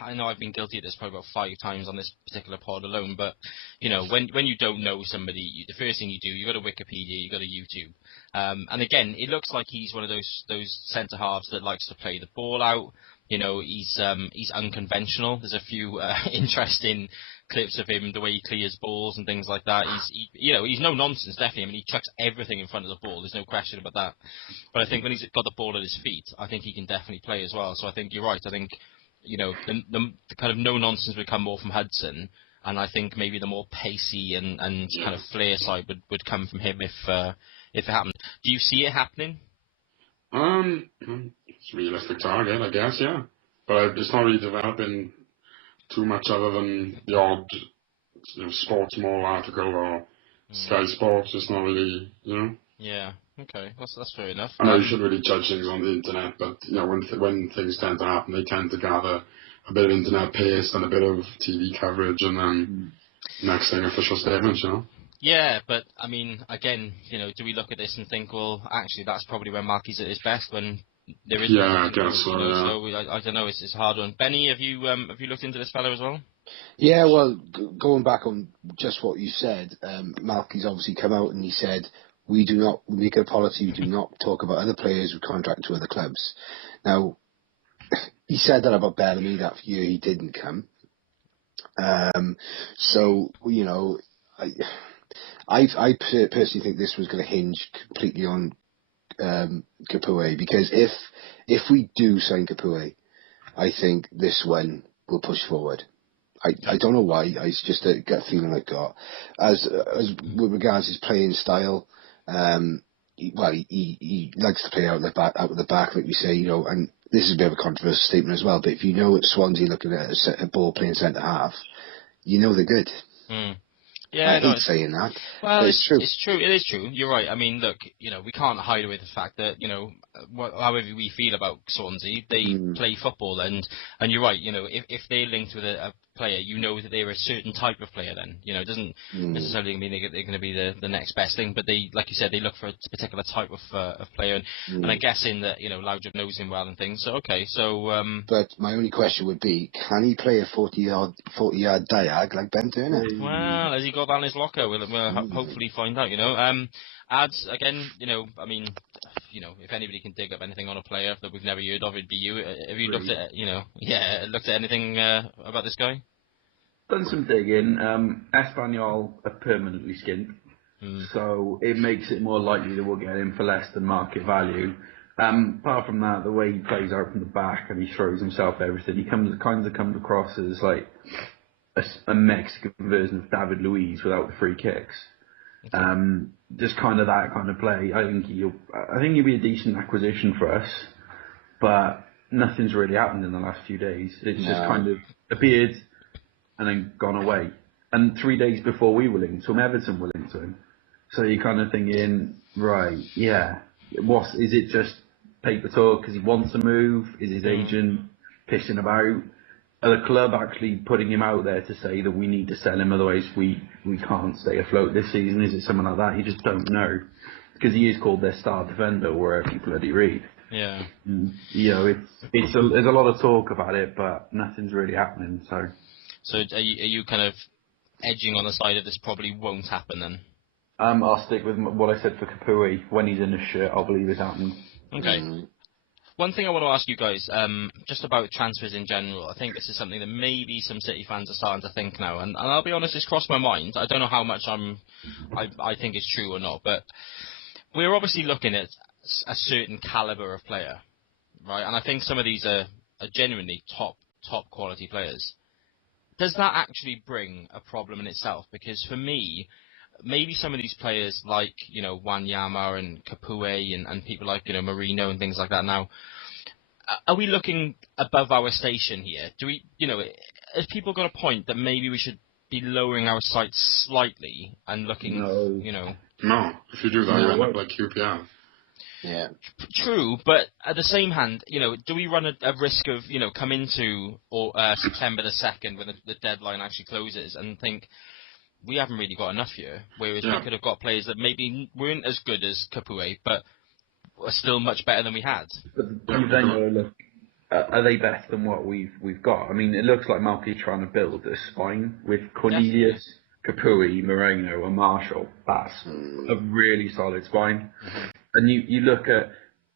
I know I've been guilty of this probably about 5 times on this particular pod alone, but when you don't know somebody, the first thing you do, you go to Wikipedia, you go to YouTube, and again, it looks like he's one of those centre halves that likes to play the ball out. He's unconventional. There's a few interesting clips of him, the way he clears balls and things like that. He's no nonsense, definitely. I mean, he chucks everything in front of the ball. There's no question about that. But I think when he's got the ball at his feet, I think he can definitely play as well. So I think you're right. I think, the kind of no nonsense would come more from Hudson, and I think maybe the more pacey and kind of flair side would come from him if it happened. Do you see it happening? It's a realistic target, I guess, yeah. But it's not really developing too much other than the odd, sports mall article or Sky Sports. It's not really, Yeah. Okay. That's fair enough. I know you shouldn't really judge things on the internet, but when things tend to happen, they tend to gather a bit of internet pace and a bit of TV coverage, and then next thing, official statements, Yeah, but I mean, again, do we look at this and think, well, actually, that's probably when Marky's at his best, when there is. Yeah, I guess so. Yeah. So I don't know. It's a hard one. Benny, have you looked into this fellow as well? Yeah, well, going back on just what you said, Malky's obviously come out and he said, we make a policy, we do not talk about other players who contract to other clubs. Now, he said that about Bellamy that year he didn't come. So, I personally think this was going to hinge completely on Capoue, because if we do sign Capoue, I think this one will push forward. I don't know why. It's just a gut feeling I got. As with regards to his playing style, he likes to play out of the back, like we say, and this is a bit of a controversial statement as well. But if at Swansea looking at a ball playing centre half, they're good. Yeah, I hate saying that. Well, it's true. It's true. It is true. You're right. I mean, look, we can't hide away the fact that, however we feel about Swansea, they play football, and you're right. If they're linked with a player, that they're a certain type of player. Then it doesn't necessarily mean they're going to be the next best thing, but they, like you said, they look for a particular type of player, and I'm guessing that Laudrup knows him well and things. So okay, so. But my only question would be, can he play a 40-yard diag like Ben Turner? Well, has he got that in his locker? We'll hopefully find out. Ads again. I mean, if anybody can dig up anything on a player that we've never heard of, it'd be you. Have you looked at looked at anything about this guy? Done some digging. Espanyol are permanently skint, so it makes it more likely that we'll get him for less than market value. Apart from that, the way he plays out from the back and he throws himself everything, he comes across as like a Mexican version of David Luiz without the free kicks. Just kind of that kind of play. I think he'll be a decent acquisition for us, but nothing's really happened in the last few days. It's just kind of appeared and then gone away. And 3 days before we were linked to him, Everton were linked to him. So you're kind of thinking, right, yeah, is it just paper talk because he wants to move? Is his agent pissing about? Are the club actually putting him out there to say that we need to sell him, otherwise we can't stay afloat this season? Is it something like that? You just don't know, because he is called their star defender wherever you bloody read. Yeah. There's a lot of talk about it, but nothing's really happening. So are you kind of edging on the side of this probably won't happen then? I'll stick with what I said for Capoue. When he's in his shirt, I'll believe it happened. Okay. One thing I want to ask you guys, just about transfers in general. I think this is something that maybe some City fans are starting to think now, and I'll be honest, it's crossed my mind. I don't know how much I think it's true or not, but we're obviously looking at a certain caliber of player, right? And I think some of these are genuinely top quality players. Does that actually bring a problem in itself? Because for me, maybe some of these players like, Wanyama and Capoue and people like, Marino and things like that now, are we looking above our station here? Do we, has people got a point that maybe we should be lowering our sights slightly and looking, No, if you do that, you end up like QPR. Yeah. True, but at the same hand, do we run a risk of, come into September the 2nd when the deadline actually closes and think we haven't really got enough here, whereas we could have got players that maybe weren't as good as Capoue, but are still much better than we had. But you've then got to look, are they better than what we've got? I mean, it looks like Malky's trying to build a spine with Cornelius, Capoue, Moreno and Marshall. That's a really solid spine. Mm-hmm. And you look at,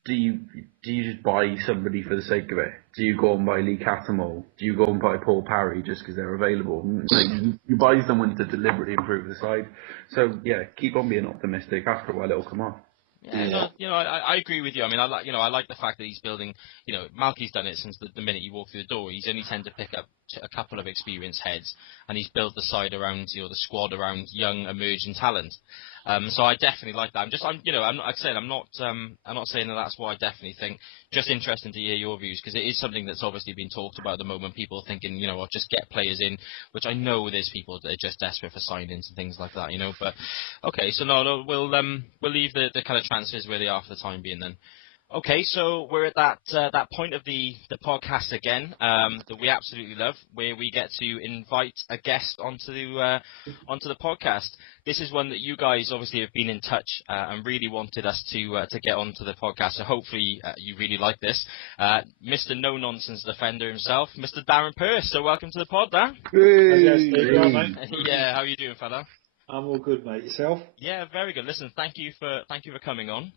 do you just buy somebody for the sake of it? Do you go and buy Lee Cattermole? Do you go and buy Paul Parry just because they're available? You buy someone to deliberately improve the side. So yeah, keep on being optimistic. After a while, it'll come off. Yeah, I agree with you. I mean, I like the fact that he's building. Malky's done it since the minute you walk through the door. He's only tend to pick up a couple of experienced heads, and he's built the side around, the squad around young emerging talent. So I definitely like that. I'm not saying that that's what I definitely think. Just interesting to hear your views, because it is something that's obviously been talked about at the moment. People thinking, I'll just get players in, which I know there's people that are just desperate for signings and things like that, But okay, so no, we'll leave the kind of transfers where they are for the time being then. Okay, so we're at that point of the podcast again that we absolutely love, where we get to invite a guest onto the podcast. This is one that you guys obviously have been in touch and really wanted us to get onto the podcast. So hopefully you really like this. Mr. No Nonsense Defender himself, Mr. Darren Purse. So welcome to the pod, Dan. Hey. Yeah, how are you doing, fella? I'm all good, mate. Yourself? Yeah, very good. Listen, thank you for coming on.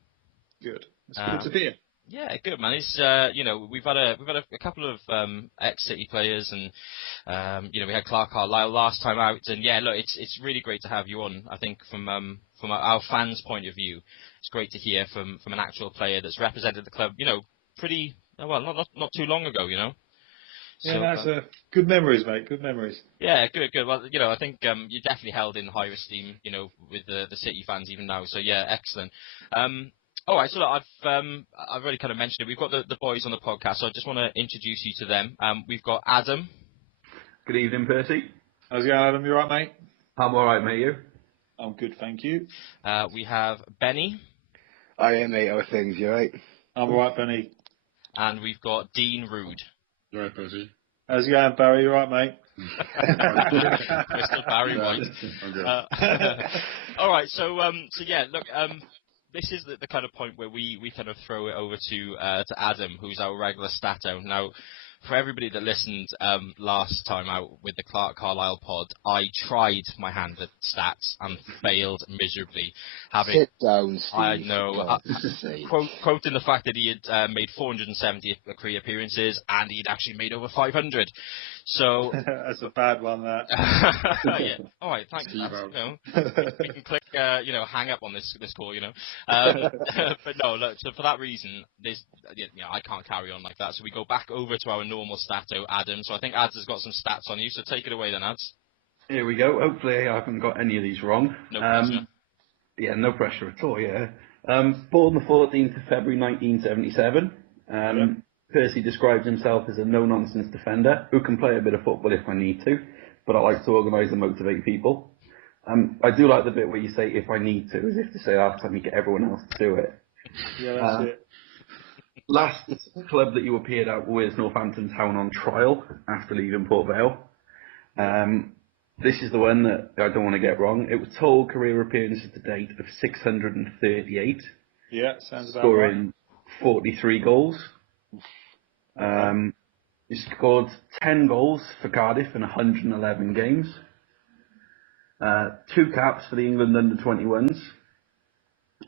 Good. It's good to be here. Yeah, good, man. It's we've had a couple of ex-City players, and we had Clark Carlisle last time out, and yeah, look, it's really great to have you on. I think from our fans' point of view, it's great to hear from an actual player that's represented the club, pretty well, not too long ago, Yeah, so, that's good memories, mate. Good memories. Yeah, good. Well, I think you're definitely held in high esteem, with the City fans even now. So yeah, excellent. All right, so look, I've already kind of mentioned it. We've got the boys on the podcast, so I just want to introduce you to them. We've got Adam. Good evening, Percy. How's it going, Adam? You all right, mate? I'm all right, mate. You? I'm good, thank you. We have Benny. I am, mate. How are things? You all right? I'm all right, Benny. And we've got Dean Rood. You all right, Percy? How's it going, Barry? You all right, mate? Mr. Barry White. All right, so yeah, look. This is the kind of point where we kind of throw it over to Adam, who's our regular stato. Now, for everybody that listened last time out with the Clark Carlisle pod, I tried my hand at stats and failed miserably. Sit down, Steve. I know. Quoting the fact that he had made 470 career appearances and he'd actually made over 500. So that's a bad one, that. Yeah. All right. Thanks. We can click, hang up on this call, But no, look. So for that reason, I can't carry on like that. So we go back over to our normal stato, Adam. So I think Ads has got some stats on you. So take it away then, Ads. Here we go. Hopefully, I haven't got any of these wrong. No pressure. Yeah, no pressure at all. Yeah. Born the 14th of February 1977. Percy describes himself as a no-nonsense defender who can play a bit of football if I need to, but I like to organise and motivate people. I do like the bit where you say if I need to, as if to say after time you get everyone else to do it. Yeah, that's it. Last club that you appeared at was Northampton Town on trial after leaving Port Vale. This is the one that I don't want to get wrong. It was total career appearances to date of 638. Yeah, sounds about scoring right. 43 goals. He scored 10 goals for Cardiff in 111 games. 2 caps for the England under-21s.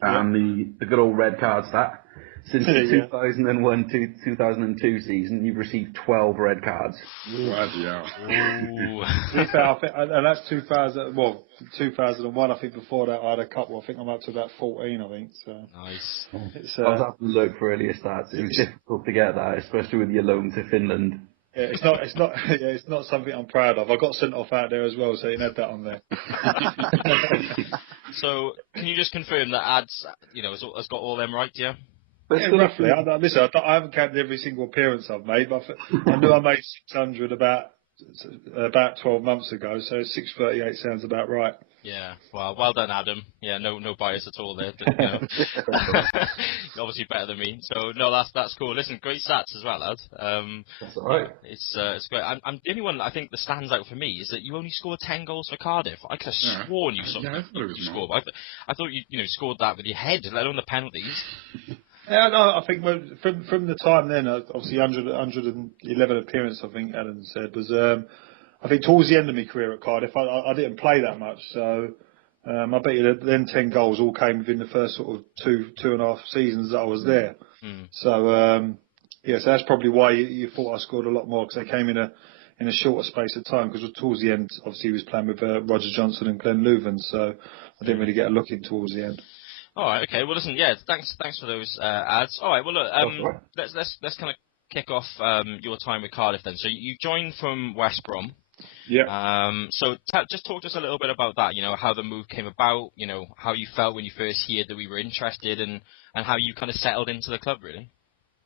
And the good old red card stat. Since the 2001-2002 season, you've received 12 red cards. Bloody hell. To be fair, I think, and that's 2001. I think before that I had a couple. I think I'm up to about 14. I think so. Nice. It's, I was having to look for earlier stats. It was difficult to get that, especially with your loan to Finland. yeah, it's not something I'm proud of. I got sent off out there as well, so you can add that on there. So, can you just confirm that Ads, has got all them right, yeah? But Yeah, roughly. Listen, I haven't counted every single appearance I've made, but I knew I made 600 about 12 months ago, so 638 sounds about right. Yeah, well done, Adam. Yeah, no bias at all there. You're obviously better than me. So no, that's cool. Listen, great stats as well, lad. That's all right. It's great. I'm the only one I think that stands out for me is that you only scored 10 goals for Cardiff. I could have sworn you scored. I thought you scored that with your head, let alone the penalties. Yeah, no, I think from the time then, obviously 111 appearance, I think Alan said, was I think towards the end of my career at Cardiff, I didn't play that much, so I bet you that then 10 goals all came within the first sort of two and a half seasons that I was there. So so that's probably why you thought I scored a lot more, because they came in a shorter space of time, because towards the end, obviously he was playing with Roger Johnson and Glenn Leuven, so I didn't really get a look in towards the end. All right, okay. Well, listen, yeah, thanks for those ads. All right, well, look, let's kind of kick off your time with Cardiff then. So you joined from West Brom. Yeah. So just talk to us a little bit about that. How the move came about. How you felt when you first heard that we were interested, and how you kind of settled into the club, really.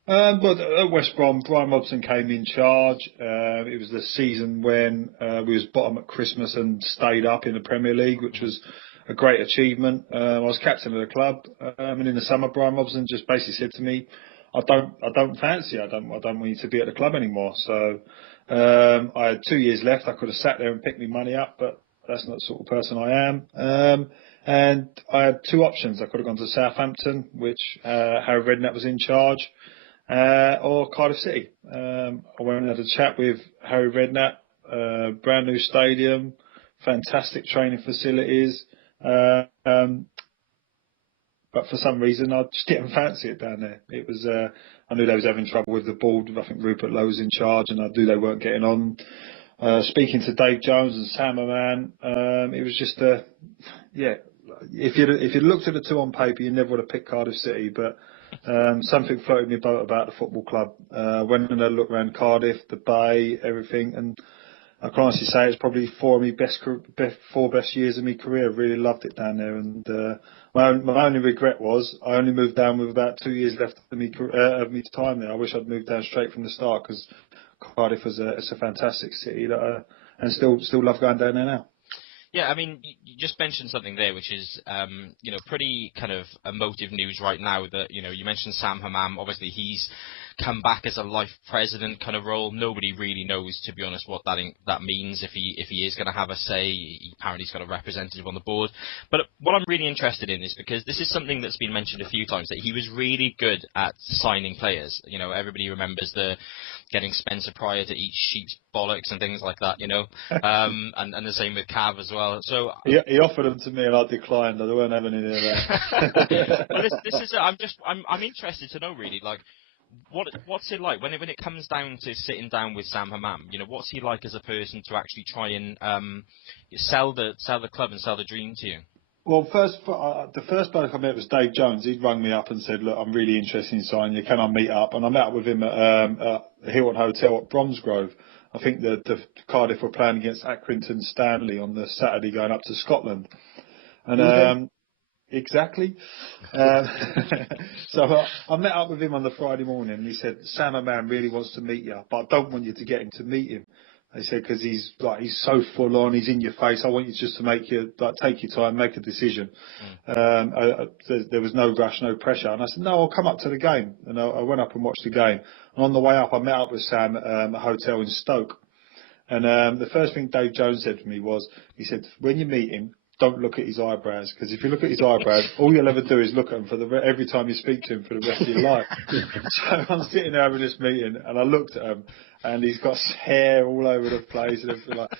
Well, at West Brom, Brian Robson came in charge. It was the season when we was bottom at Christmas and stayed up in the Premier League, which was a great achievement. I was captain of the club, and in the summer, Brian Robson just basically said to me, "I don't fancy you. I don't want you to be at the club anymore." So I had 2 years left. I could have sat there and picked my money up, but that's not the sort of person I am. And I had two options. I could have gone to Southampton, which Harry Redknapp was in charge, or Cardiff City. I went and had a chat with Harry Redknapp. Brand new stadium, fantastic training facilities. But for some reason, I just didn't fancy it down there. It was, I knew they was having trouble with the board. I think Rupert Lowe was in charge, and I knew they weren't getting on. Speaking to Dave Jones and Sam Aman, it was just if you'd looked at the two on paper, you never would have picked Cardiff City, but something floated me boat about the football club. Went and had a look around Cardiff, the Bay, everything, and I can honestly say it's probably four best years of my career. Really loved it down there, and my only regret was I only moved down with about 2 years left of me time there. I wish I'd moved down straight from the start, because Cardiff is a fantastic city that and still love going down there now. Yeah, I mean, you just mentioned something there, which is, pretty kind of emotive news right now. That you mentioned Sam Hammam. Obviously, he's come back as a life president kind of role. Nobody really knows, to be honest, what that means. If he is going to have a say, apparently he's got a representative on the board. But what I'm really interested in is, because this is something that's been mentioned a few times, that he was really good at signing players. Everybody remembers the getting Spencer Pryor to eat sheep's bollocks and things like that. And the same with Cav as well. So he offered them to me and I declined. I weren't having any of that. Well, this is I'm interested to know, really, like, what's it like when it comes down to sitting down with Sam Hammam? What's he like as a person to actually try and sell the club and sell the dream to you? Well, the first bloke I met was Dave Jones. He'd rung me up and said, "Look, I'm really interested in signing you. Can I meet up?" And I met up with him at the Hilton Hotel at Bromsgrove. I think the Cardiff were playing against Accrington Stanley on the Saturday going up to Scotland. And exactly. So I met up with him on the Friday morning, and he said, "Sam Hammam really wants to meet you, but I don't want you to get him to meet him." They said, because he's so full on, he's in your face. I want you just to take your time, make a decision. There was no rush, no pressure. And I said, "No, I'll come up to the game." And I went up and watched the game. And on the way up, I met up with Sam at a hotel in Stoke. And the first thing Dave Jones said to me was, he said, "When you meet him, don't look at his eyebrows, because if you look at his eyebrows, all you'll ever do is look at them every time you speak to him for the rest of your life." So I'm sitting there having this meeting, and I looked at him, and he's got hair all over the place and everything like.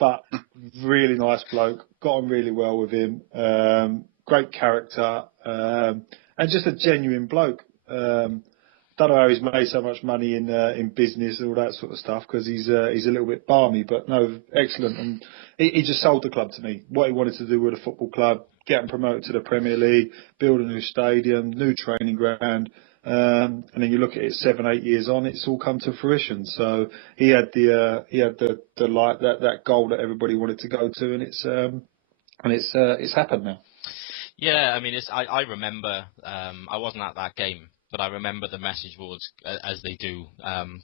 But really nice bloke, got on really well with him, great character, and just a genuine bloke. Don't know how he's made so much money in business and all that sort of stuff, because he's a little bit balmy, but no, excellent. And he just sold the club to me. What he wanted to do with a football club, get them promoted to the Premier League, build a new stadium, new training ground. And then you look at it 7-8 years on, it's all come to fruition. So he had the light, that goal that everybody wanted to go to, and it's happened now. Yeah, I mean, I remember, I wasn't at that game, but I remember the message boards, as they do,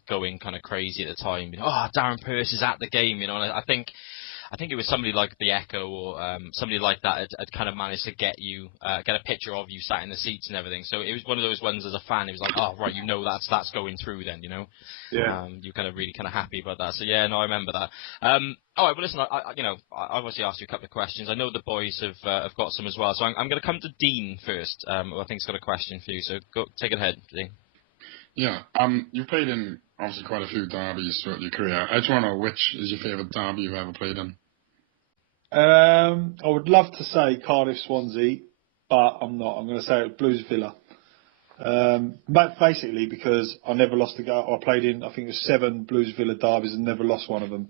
going kind of crazy at the time. Oh, Darren Purse is at the game, and I think it was somebody like the Echo or somebody like that had kind of managed to get a picture of you sat in the seats and everything. So it was one of those ones as a fan. It was like, oh right, that's going through then, Yeah. You're kind of really kind of happy about that. So yeah, no, I remember that. All right, well listen, I obviously asked you a couple of questions. I know the boys have got some as well. So I'm going to come to Dean first. Who I think's got a question for you. So go take it ahead, Dean. Yeah. You've played in obviously quite a few derbies throughout your career. I just want to know, which is your favourite derby you've ever played in? I would love to say Cardiff Swansea, but I'm not. I'm going to say Blues Villa. But basically because I never lost a go. I played in, I think it was 7 Blues Villa derbies and never lost one of them.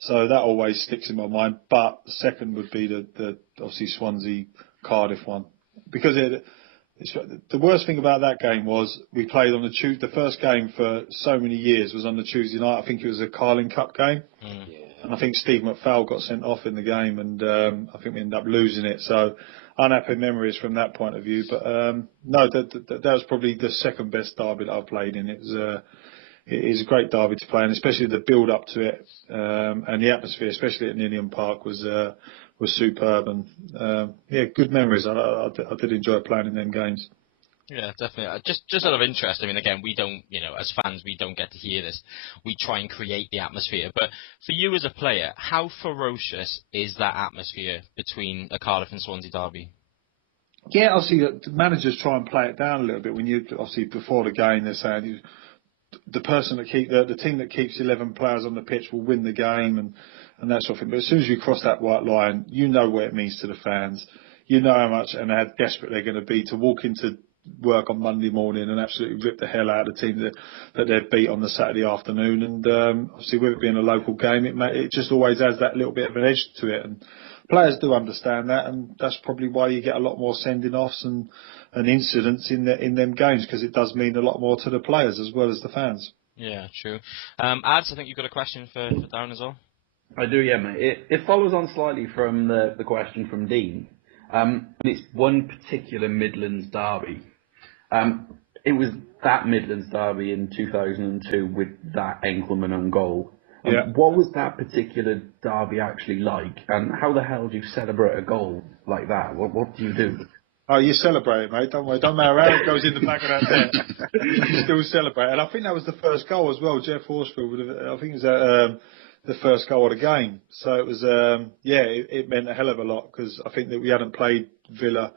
So that always sticks in my mind. But the second would be the obviously Swansea Cardiff one, because the worst thing about that game was we played on the Tuesday. The first game for so many years was on the Tuesday night. I think it was a Carling Cup game. And I think Steve McPhail got sent off in the game, and I think we ended up losing it. So unhappy memories from that point of view. But no, that was probably the second best derby that I've played in. It is a great derby to play, and especially the build up to it, and the atmosphere, especially at Ninian Park, was superb. And good memories. I did enjoy playing in them games. Yeah, definitely. Just out of interest, I mean, again, we don't, as fans, we don't get to hear this. We try and create the atmosphere. But for you as a player, how ferocious is that atmosphere between a Cardiff and Swansea derby? Yeah, obviously, the managers try and play it down a little bit. When you, obviously, before the game, they're saying the team that keeps 11 players on the pitch will win the game and that sort of thing. But as soon as you cross that white line, you know what it means to the fans. You know how much and how desperate they're going to be to walk into work on Monday morning and absolutely rip the hell out of the team that they've beat on the Saturday afternoon. And obviously, with it being a local game, it just always has that little bit of an edge to it. And players do understand that, and that's probably why you get a lot more sending offs and incidents in them games, because it does mean a lot more to the players as well as the fans. Yeah, true. Ads, I think you've got a question for Darren as well. I do, yeah, mate. It follows on slightly from the question from Dean. It's one particular Midlands derby. It was that Midlands derby in 2002 with that Enkleman on goal. Yeah. What was that particular derby actually like? And how the hell do you celebrate a goal like that? What do you do? Oh, you celebrate it, mate. Don't worry. Don't matter how it goes in the back of that net. You still celebrate. And I think that was the first goal as well. Jeff Horsfield, I think it was the first goal of the game. So it was, it meant a hell of a lot, because I think that we hadn't played Villa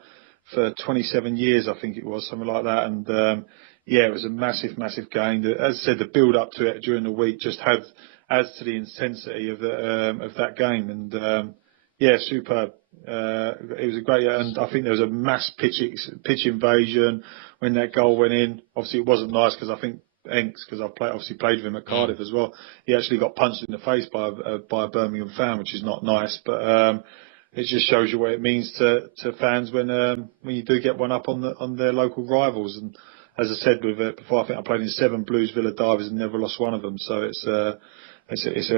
for 27 years, I think it was, something like that. And, it was a massive, massive game. As I said, the build up to it during the week just adds to the intensity of that game. And, superb. It was a great, and I think there was a mass pitch invasion when that goal went in. Obviously, it wasn't nice, because I think Enks, because I obviously played with him at Cardiff as well. He actually got punched in the face by a Birmingham fan, which is not nice. But it just shows you what it means to fans when you do get one up on their local rivals. And as I said before, I think I played in 7 Blues Villa derbies and never lost one of them. So it's a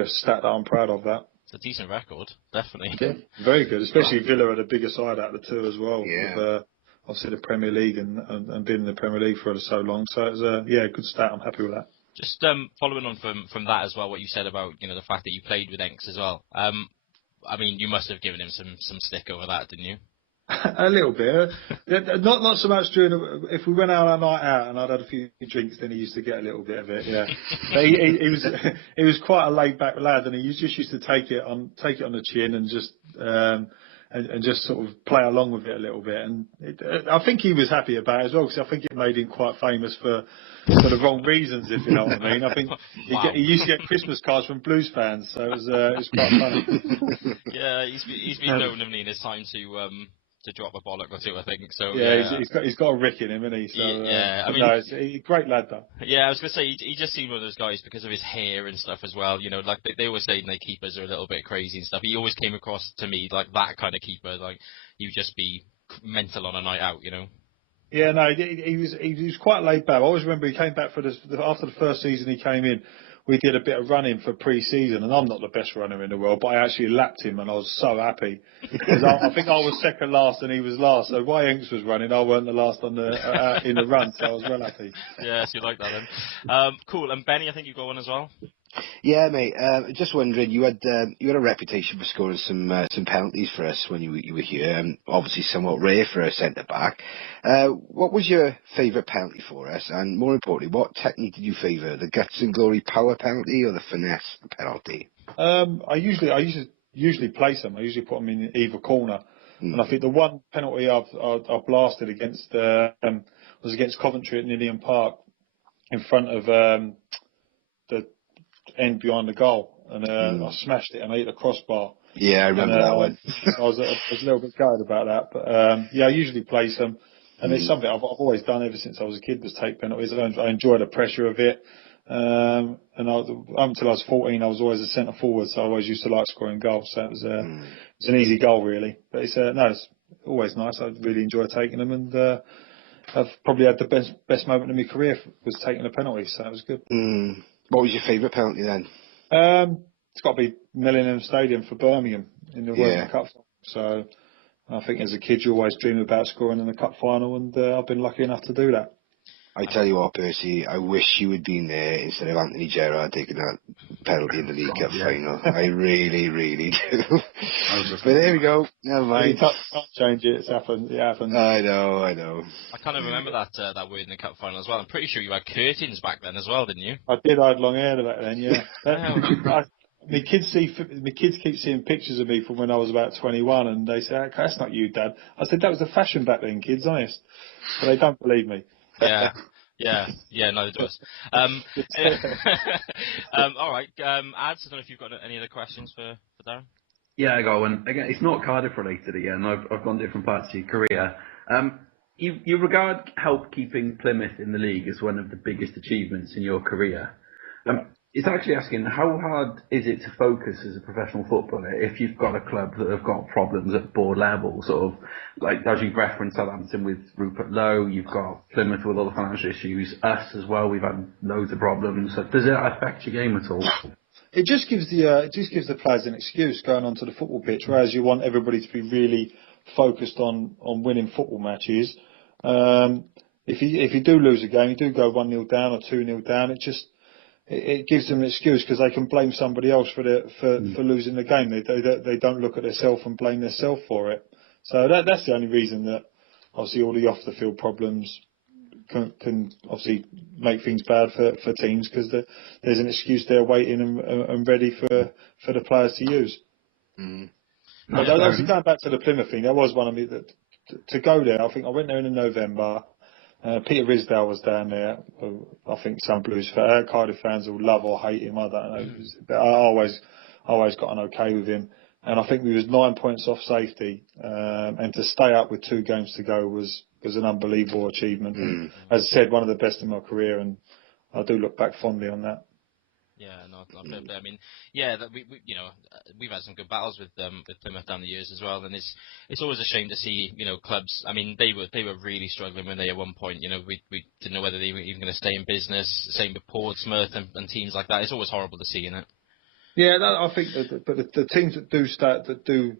stat that I'm proud of. That. It's a decent record, definitely. Yeah, very good, especially Villa are the bigger side out of the two as well. Yeah. With, obviously the Premier League and been in the Premier League for so long. So it's a good stat. I'm happy with that. Just following on from that as well, what you said about the fact that you played with Enks as well. I mean, you must have given him some stick over that, didn't you? A little bit. Not so much if we went out on a night out and I'd had a few drinks, then he used to get a little bit of it, yeah. But he was quite a laid back lad, and he just used to take it on the chin and just sort of play along with it a little bit. And I think he was happy about it as well, because I think it made him quite famous for the wrong reasons, if you know what I mean. I think he used to get Christmas cards from Blues fans, so it was quite funny. Yeah, he's been known in his time to drop a bollock or two, I think. So yeah. He's got a rick in him, hasn't he? So, yeah, I mean, no, he's a great lad though. Yeah, I was gonna say he just seemed one of those guys because of his hair and stuff as well. You know, like they always say their keepers are a little bit crazy and stuff. He always came across to me like that kind of keeper, like you just be mental on a night out, you know. Yeah, no, he was quite laid back. I always remember he came back after the first season he came in. We did a bit of running for pre-season, and I'm not the best runner in the world, but I actually lapped him, and I was so happy because I think I was second last and he was last. So while Inks was running, I weren't the last on the in the run, so I was well happy. Yeah, so you like that then? Cool. And Benny, I think you got one as well. Yeah, mate. Just wondering, you had a reputation for scoring some penalties for us when you were here, and obviously somewhat rare for a centre back. What was your favourite penalty for us, and more importantly, what technique did you favour? The guts and glory power penalty or the finesse penalty? I usually place them. I usually put them in either corner, and I think the one penalty I blasted against was against Coventry at Ninian Park in front of the end behind the goal, and I smashed it and I hit the crossbar. Yeah, I remember that one. I was a little bit gutted about that, but yeah, I usually place them, and it's something I've always done ever since I was a kid, was take penalties. I enjoy the pressure of it, and until I was 14, I was always a centre forward, so I always used to like scoring goals. So it was an easy goal really, but it's always nice. I really enjoy taking them, and I've probably had the best moment of my career was taking a penalty, so that was good. What was your favourite penalty then? It's got to be Millennium Stadium for Birmingham in the World Cup. So I think as a kid you always dream about scoring in the cup final, and I've been lucky enough to do that. I tell you what, Percy, I wish you had been there instead of Anthony Gerrard taking that penalty in the League Cup final. I really, really do. But there we go. Never mind. You can't change it. It's happened. It happened. I know. I kind of remember that word in the cup final as well. I'm pretty sure you had curtains back then as well, didn't you? I did. I had long hair back then. Yeah. My kids keep seeing pictures of me from when I was about 21, and they say, "That's not you, Dad." I said, "That was the fashion back then, kids. Honest." But they don't believe me. Yeah, neither do us. All right, Ads, I don't know if you've got any other questions for Darren? Yeah, I got one. Again, it's not Cardiff related again. I've gone different parts of your career. You regard help keeping Plymouth in the league as one of the biggest achievements in your career. It's actually asking, how hard is it to focus as a professional footballer if you've got a club that have got problems at board level, sort of like as you've referenced Southampton with Rupert Lowe, you've got Plymouth with all the financial issues, us as well, we've had loads of problems. So does it affect your game at all? It just gives the players an excuse going onto the football pitch, whereas you want everybody to be really focused on winning football matches. If you do lose a game, you do go 1-0 down or 2-0 down, it gives them an excuse because they can blame somebody else for losing the game. They don't look at themselves and blame themselves for it. So that's the only reason that obviously all the off the field problems can obviously make things bad for teams, because there's an excuse there waiting and ready for the players to use. But obviously going back to the Plymouth thing, that was one of me that to go there. I think I went there in November. Peter Risdale was down there. I think some Blues Cardiff fans will love or hate him. I don't know. But I always got on okay with him. And I think we was 9 points off safety. And to stay up with 2 games to go was an unbelievable achievement. And as I said, one of the best in my career, and I do look back fondly on that. Yeah, no, I mean, yeah, that we've had some good battles with Plymouth down the years as well, and it's always a shame to see clubs. I mean, they were really struggling when they at one point. We didn't know whether they were even going to stay in business. Same with Portsmouth and teams like that. It's always horrible to see, isn't it? Yeah, I think but the teams that do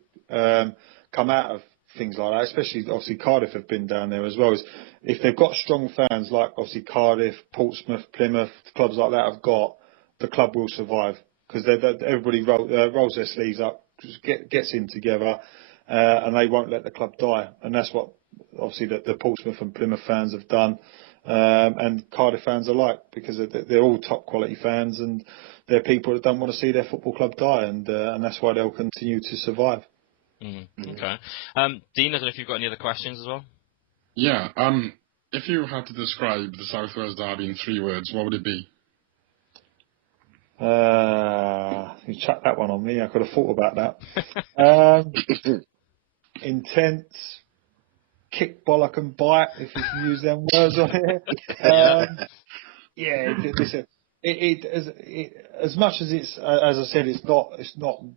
come out of things like that, especially obviously Cardiff have been down there as well, is if they've got strong fans like obviously Cardiff, Portsmouth, Plymouth, clubs like that have got, the club will survive, because everybody rolls their sleeves up, just gets in together, and they won't let the club die. And that's what obviously the Portsmouth and Plymouth fans have done, and Cardiff fans alike, because they're all top quality fans, and they're people that don't want to see their football club die, and that's why they'll continue to survive. Okay. Dean, I don't know if you've got any other questions as well? Yeah. If you had to describe the South Wales Derby in 3 words, what would it be? You chucked that one on me. I could have thought about that. Intense, kick, bollock and bite, if you can use them words on here. Listen, as much as it's, as I said, it's not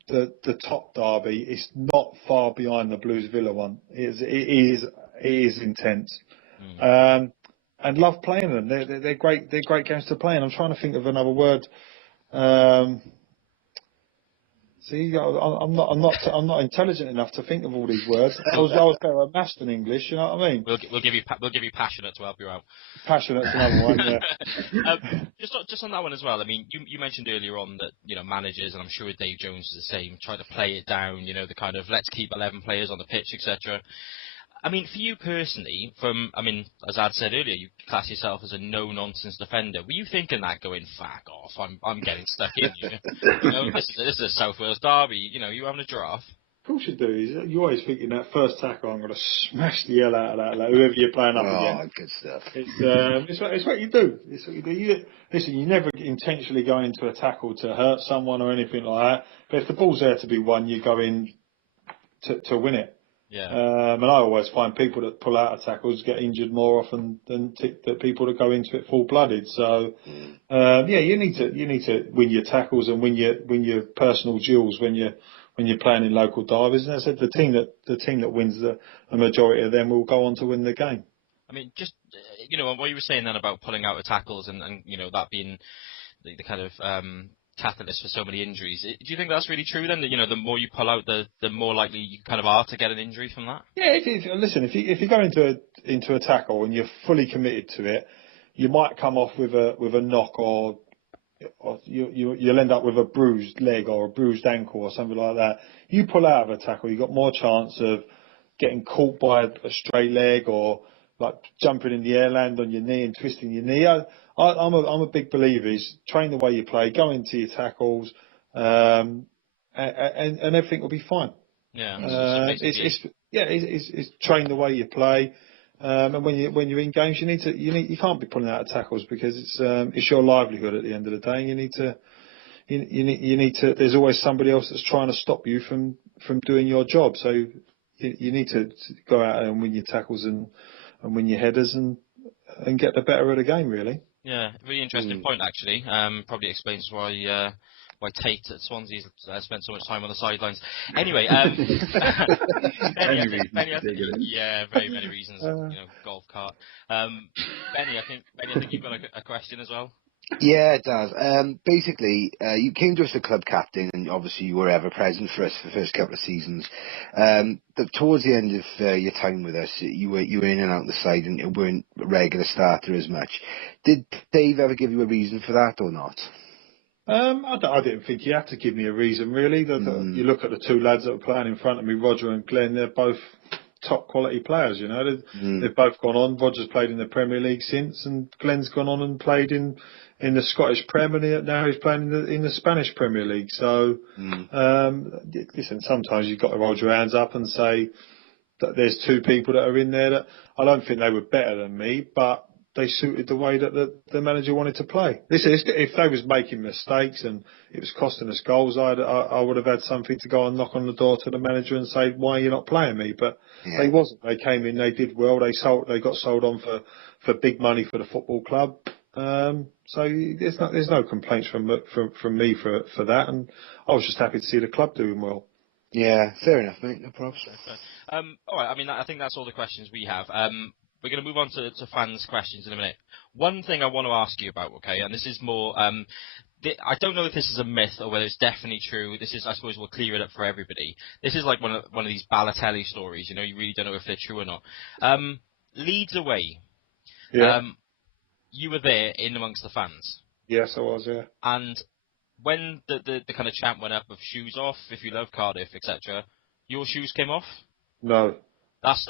the top derby. It's not far behind the Blues Villa one. It is intense. And love playing them. They're great. They're great games to play. And I'm trying to think of another word. See, I'm not intelligent enough to think of all these words. I was better at maths than English. You know what I mean? We'll give you passionate to help you out. Passionate's another one. Yeah. Just on that one as well. I mean, you mentioned earlier on that managers, and I'm sure Dave Jones is the same, try to play it down. The kind of let's keep 11 players on the pitch, etc. I mean, for you personally, as Ad said earlier, you class yourself as a no-nonsense defender. Were you thinking that going, fuck off, I'm getting stuck in here? This is a South Wales derby, you having a giraffe? Of course you do. You're always thinking that first tackle, I'm going to smash the hell out of that, like, whoever you're playing up against. Good stuff. It's what you do. It's what you do. Listen, you never intentionally go into a tackle to hurt someone or anything like that. But if the ball's there to be won, you go in to win it. Yeah. And I always find people that pull out of tackles get injured more often than the people that go into it full-blooded. So, you need to win your tackles and win your personal duels when you're playing in local derbies. And as I said, the team that wins the majority of them will go on to win the game. I mean, just what you were saying then about pulling out of tackles and that being the kind of catalyst for so many injuries. Do you think that's really true then? That the more you pull out, the more likely you kind of are to get an injury from that? Yeah. If you go into a tackle and you're fully committed to it, you might come off with a knock or you'll end up with a bruised leg or a bruised ankle or something like that. You pull out of a tackle, you've got more chance of getting caught by a stray leg or like jumping in the air, land on your knee and twisting your knee. I'm a big believer is train the way you play, go into your tackles, and everything will be fine. Yeah. It's train the way you play. And when you're in games, you can't be pulling out of tackles because it's your livelihood at the end of the day. And you need to. There's always somebody else that's trying to stop you from doing your job. So you need to go out and win your tackles and win your headers and get the better of the game, really. Yeah, really interesting point actually. Probably explains why Tate at Swansea spent so much time on the sidelines. Anyway, very many reasons. Golf cart. Benny, I think you've got a question as well. Yeah, it does. Basically, you came to us as club captain, and obviously you were ever present for us for the first couple of seasons. Towards the end of your time with us, you were in and out the side, and you weren't a regular starter as much. Did Dave ever give you a reason for that or not? I didn't think he had to give me a reason, really. You look at the two lads that were playing in front of me, Roger and Glenn. They're both top quality players. They've both gone on. Roger's played in the Premier League since, and Glenn's gone on and played in the Scottish Premier League. Now he's playing in the Spanish Premier League. So, listen, sometimes you've got to hold your hands up and say that there's two people that are in there that I don't think they were better than me, but they suited the way that the manager wanted to play. Listen, if they was making mistakes and it was costing us goals, I would have had something to go and knock on the door to the manager and say, why are you not playing me? But they wasn't. They came in, they did well. They got sold on for big money for the football club. So there's no complaints from me for that, and I was just happy to see the club doing well. Yeah, fair enough, mate. No problem. All right. I mean, I think that's all the questions we have. We're going to move on to fans' questions in a minute. One thing I want to ask you about, okay, and this is more, I don't know if this is a myth or whether it's definitely true. This is, I suppose, we'll clear it up for everybody. This is like one of these Balotelli stories. You really don't know if they're true or not. Leeds away. Yeah. You were there in amongst the fans. Yes, I was. Yeah. And when the kind of chant went up of shoes off, if you love Cardiff, etc., your shoes came off. No. That's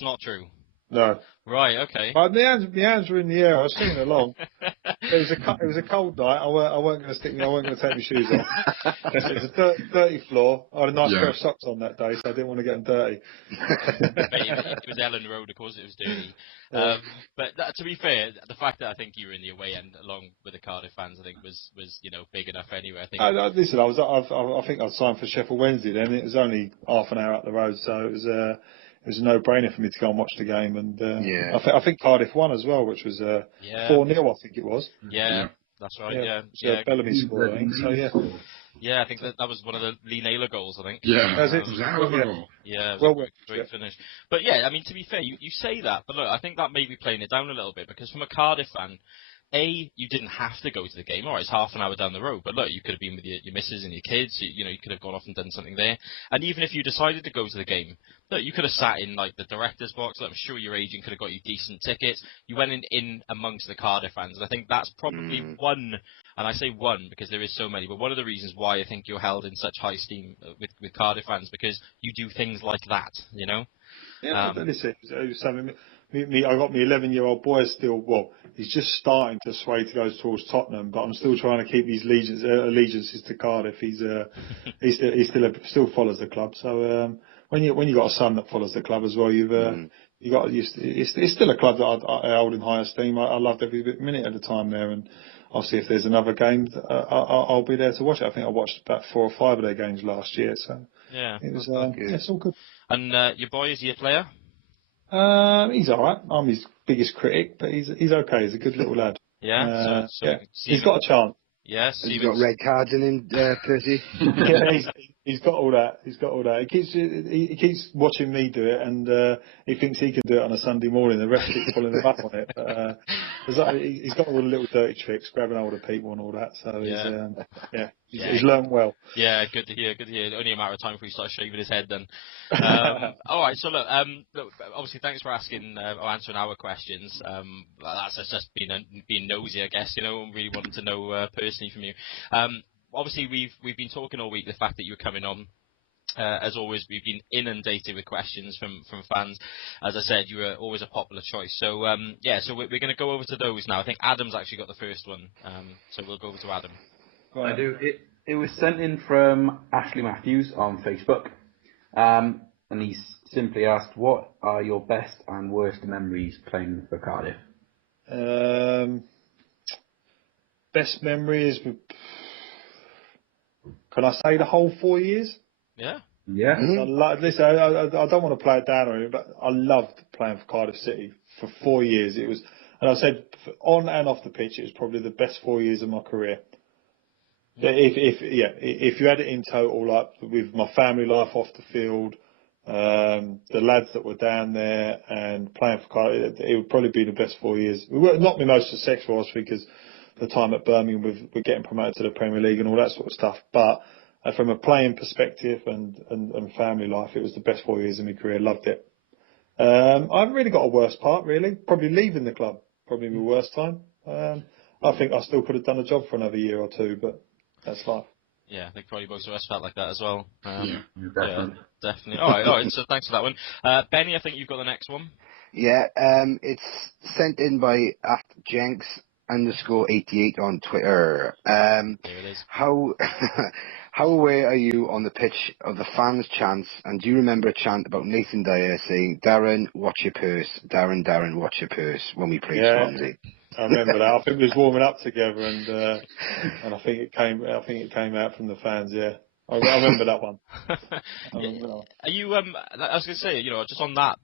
not true. No. Right, okay. My hands were in the air. I was singing along. It was a cold night. I weren't going to take my shoes off. It was a dirty floor. I had a nice pair of socks on that day, so I didn't want to get them dirty. It was Ellen Road, of course. It was dirty. But to be fair, the fact that I think you were in the away end along with the Cardiff fans, I think was big enough anyway. I think. I think I'd signed for Sheffield Wednesday then. It was only half an hour up the road, so it it was a no-brainer for me to go and watch the game. And I think Cardiff won as well, which was 4-0, I think it was. Yeah, that's right. Yeah, Bellamy scored, I think. So yeah, I think that was one of the Lee Naylor goals, I think. Yeah, that's it. It was a hell of a goal. Yeah, it was a great finish. But yeah, I mean, to be fair, you say that, but look, I think that may be playing it down a little bit, because from a Cardiff fan, you didn't have to go to the game. All right, it's half an hour down the road, but look, you could have been with your missus and your kids. You could have gone off and done something there. And even if you decided to go to the game, look, you could have sat in like the director's box. Look, I'm sure your agent could have got you decent tickets. You went in amongst the Cardiff fans, and I think that's probably one. And I say one because there is so many, but one of the reasons why I think you're held in such high esteem with Cardiff fans, because you do things like that, Yeah, listen, something. I got my 11-year-old boy still. Well, he's just starting to sway to go towards Tottenham, but I'm still trying to keep these allegiances to Cardiff. He still follows the club. So when you got a son that follows the club as well, it's still a club that I hold in high esteem. I loved every minute of the time there, and obviously if there's another game, I'll be there to watch it. I think I watched about 4 or 5 of their games last year. So it was it's all good. And your boy, is he a player? He's all right. I'm his biggest critic, but he's okay. He's a good little lad. Yeah. He's got a chance. Yes. He's got red cards in him, Percy. He's got all that. He keeps watching me do it, and he thinks he can do it on a Sunday morning. The rest keep pulling him up on it. But he's got all the little dirty tricks, grabbing hold of people and all that. So he's learned well. Yeah, good to hear. Only a matter of time before he starts shaving his head then. All right, so look, obviously thanks for asking or answering our questions. That's just being nosy, I guess, and really wanting to know personally from you. Obviously we've been talking all week, the fact that you were coming on. As always, we've been inundated with questions from fans. As I said, you were always a popular choice. So so we're going to go over to those now. I think Adam's actually got the first one, so we'll go over to Adam. I do. It was sent in from Ashley Matthews on Facebook, and he's simply asked, what are your best and worst memories playing for Cardiff? Best memories. Can I say the whole 4 years? Yeah. Yeah. Listen, I don't want to play it down on you, but I loved playing for Cardiff City for 4 years. It was, and I said on and off the pitch, it was probably the best 4 years of my career. If you had it in total, like with my family life off the field, the lads that were down there and playing for Cardiff, it would probably be the best 4 years. We were not my most successful, obviously, because the time at Birmingham with getting promoted to the Premier League and all that sort of stuff. But from a playing perspective and family life, it was the best 4 years of my career. Loved it. I haven't really got a worst part, really. Probably leaving the club, probably my worst time. I think I still could have done a job for another year or two, but that's life. Yeah, I think probably most of us felt like that as well. Definitely. All right. So thanks for that one. Benny, I think you've got the next one. Yeah, it's sent in by @Jenks_88 on Twitter. There it is. How aware are you on the pitch of the fans' chants? And do you remember a chant about Nathan Dyer saying, "Darren, watch your purse. Darren, Darren, watch your purse," when we played Swansea? I remember that. I think we was warming up together, and I think it came out from the fans. Yeah, I remember that one. Are you? I was going to say, just on that,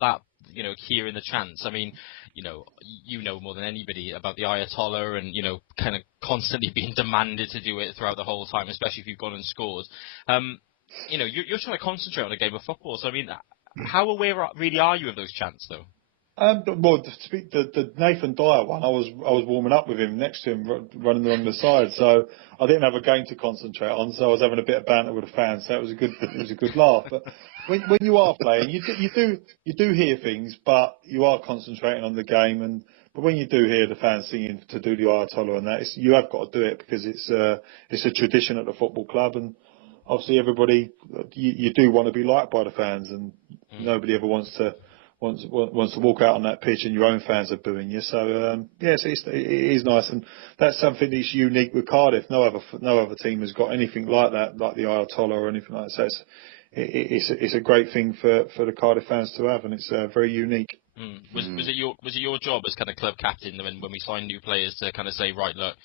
hearing the chants. I mean, you know more than anybody about the Ayatollah, and kind of constantly being demanded to do it throughout the whole time, especially if you've gone and scored. You're trying to concentrate on a game of football. So I mean, how aware really are you of those chants, though? Well, the Nathan Dyer one, I was warming up with him next to him, running along the side, so I didn't have a game to concentrate on. So I was having a bit of banter with the fans. So it was a good laugh. But when you are playing, you do hear things, but you are concentrating on the game. But when you do hear the fans singing to do the Ayatollah and that, you have got to do it because it's a tradition at the football club, and obviously everybody you do want to be liked by the fans, and nobody ever wants to walk out on that pitch and your own fans are booing you. So it is nice, and that's something that's unique with Cardiff. No other team has got anything like that, like the Ayatollah or anything like that. So it's a great thing for the Cardiff fans to have, and it's very unique. Was it your job as kind of club captain when we sign new players to kind of say, right, look,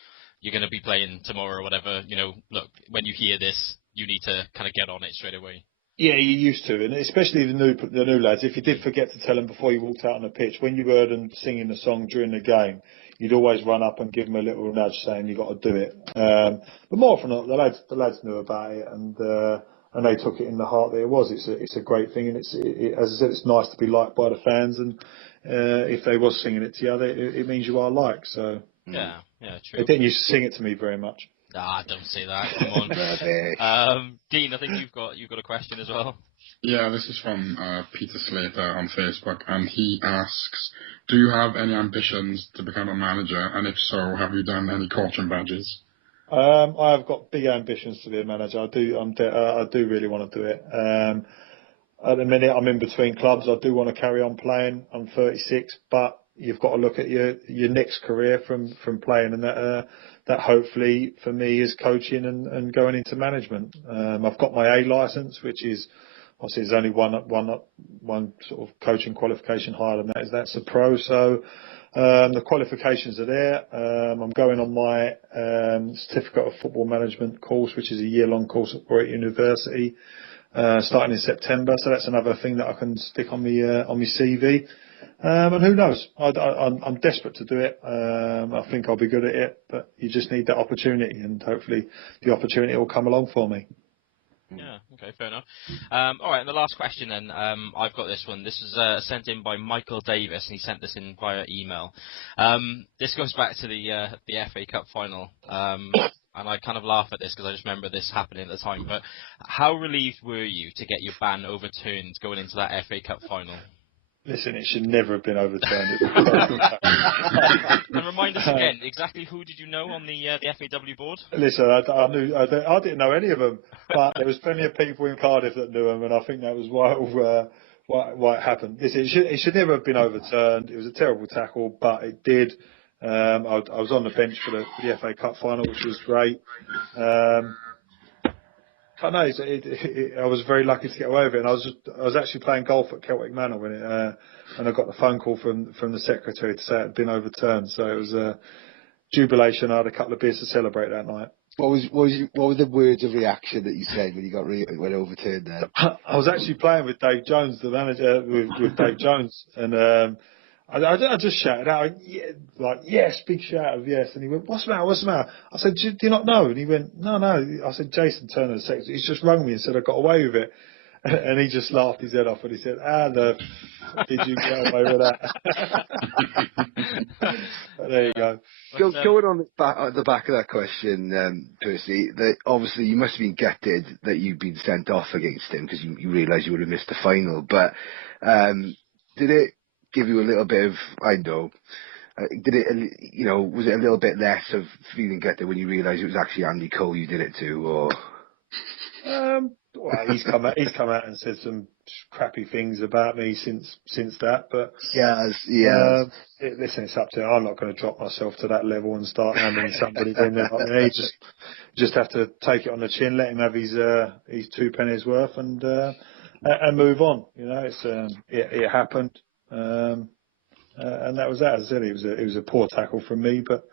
you're going to be playing tomorrow or whatever, look, when you hear this, you need to kind of get on it straight away? Yeah, you used to, and especially the new lads. If you did forget to tell them before you walked out on the pitch, when you heard them singing the song during the game, you'd always run up and give them a little nudge saying you got to do it. But more often than not, the lads knew about it, and they took it in the heart that it was. It's a great thing, and as I said, it's nice to be liked by the fans, and if they was singing it to you, it means you are liked. So yeah, true. They didn't used to sing it to me very much. Don't say that. Come on. Dean, I think you've got a question as well. Yeah, this is from Peter Slater on Facebook, and he asks, do you have any ambitions to become a manager? And if so, have you done any coaching badges? I have got big ambitions to be a manager. I do really want to do it. At the minute, I'm in between clubs. I do want to carry on playing. I'm 36, but you've got to look at your next career from playing, and that hopefully for me is coaching and going into management. I've got my A license, which is obviously there's only one sort of coaching qualification higher than that. That's a pro. So the qualifications are there. I'm going on my certificate of football management course, which is a year-long course at Warwick University, starting in September. So that's another thing that I can stick on my CV. And who knows? I'm desperate to do it. I think I'll be good at it, but you just need that opportunity, and hopefully the opportunity will come along for me. Yeah, okay, fair enough. All right, and the last question then. I've got this one. This was sent in by Michael Davis, and he sent this in via email. This goes back to the FA Cup final. And I kind of laugh at this because I just remember this happening at the time. But how relieved were you to get your ban overturned going into that FA Cup final? Listen, it should never have been overturned. And remind us again, exactly who did you know on the FAW board? Listen, I didn't know any of them, but there was plenty of people in Cardiff that knew them, and I think that was why it happened. Listen, it should never have been overturned. It was a terrible tackle, but it did. I was on the bench for the FA Cup final, which was great. I know. I was very lucky to get away with it, and I was actually playing golf at Celtic Manor when and I got the phone call from the secretary to say it had been overturned. So it was a jubilation. I had a couple of beers to celebrate that night. What were the words of reaction that you said when you got when overturned there? I was actually playing with Dave Jones, the manager, with Dave Jones, and I just shouted out, yes, big shout of yes. And he went, what's the matter? I said, do you not know? And he went, no. I said, Jason Turner, the secretary, he's just rung me and said I got away with it. And he just laughed his head off and he said, did you get away with that? There you go. Going on the back of that question, Percy, obviously you must have been gutted that you'd been sent off against him because you realised you would have missed the final. But did it give you a little bit of, was it a little bit less of feeling gutted when you realised it was actually Andy Cole you did it to, or? Well, he's come out and said some crappy things about me since that, but listen, it's up to him. I'm not going to drop myself to that level and start handing somebody in there. I mean, just have to take it on the chin, let him have his 2 pennies worth, and move on. You know, it happened, and that was that. As I said, it was a poor tackle from me, but.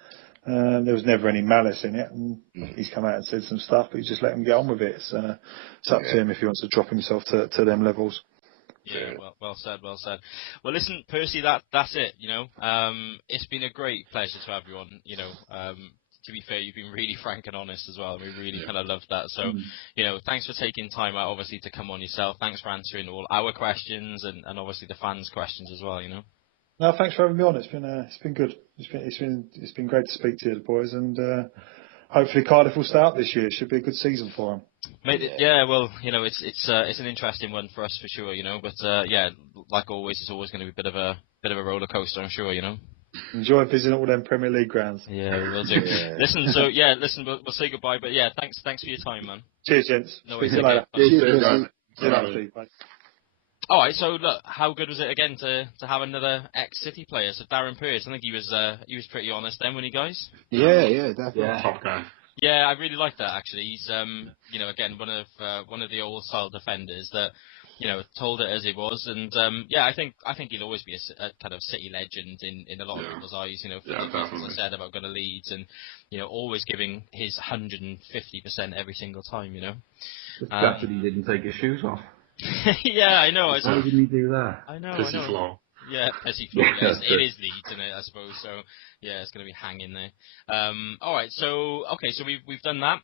There was never any malice in it, and he's come out and said some stuff, but he just let him get on with it. It's up to him if he wants to drop himself to them levels. Yeah, well said. Well, listen, Percy, that's it. You know, it's been a great pleasure to have you on. You know, to be fair, you've been really frank and honest as well, and we really kind of loved that. So, you know, thanks for taking time out, obviously, to come on yourself. Thanks for answering all our questions and obviously the fans' questions as well. You know. No, thanks for having me on. It's been good. It's been great to speak to you, boys, and hopefully Cardiff will stay up this year. It should be a good season for them. Yeah, well, you know, it's an interesting one for us for sure, you know. But like always, it's always going to be a bit of a roller coaster, I'm sure, you know. Enjoy visiting all them Premier League grounds. Yeah, we will do. Listen, we'll say goodbye. But yeah, thanks for your time, man. Cheers, gents. No Speak worries. to you later. See you later. Bye. All right, so look, how good was it again to have another ex-City player? So Darren Pearce, I think he was pretty honest then, wasn't he, guys? Yeah, definitely. Yeah. Top guy. Yeah, I really like that actually. He's again one of the old style defenders that told it as it was, and I think he'll always be a kind of City legend in a lot of people's eyes. You know, for the reasons I said about going to Leeds and always giving his 150% every single time. You know, Just gutted he didn't take his shoes off. Yeah, I know. Why didn't he do that? I know. Pissy floor. Yeah, Pessy Floor. Yeah, it is Leeds, isn't it? I suppose. So yeah, it's going to be hanging there. All right. So we've done that.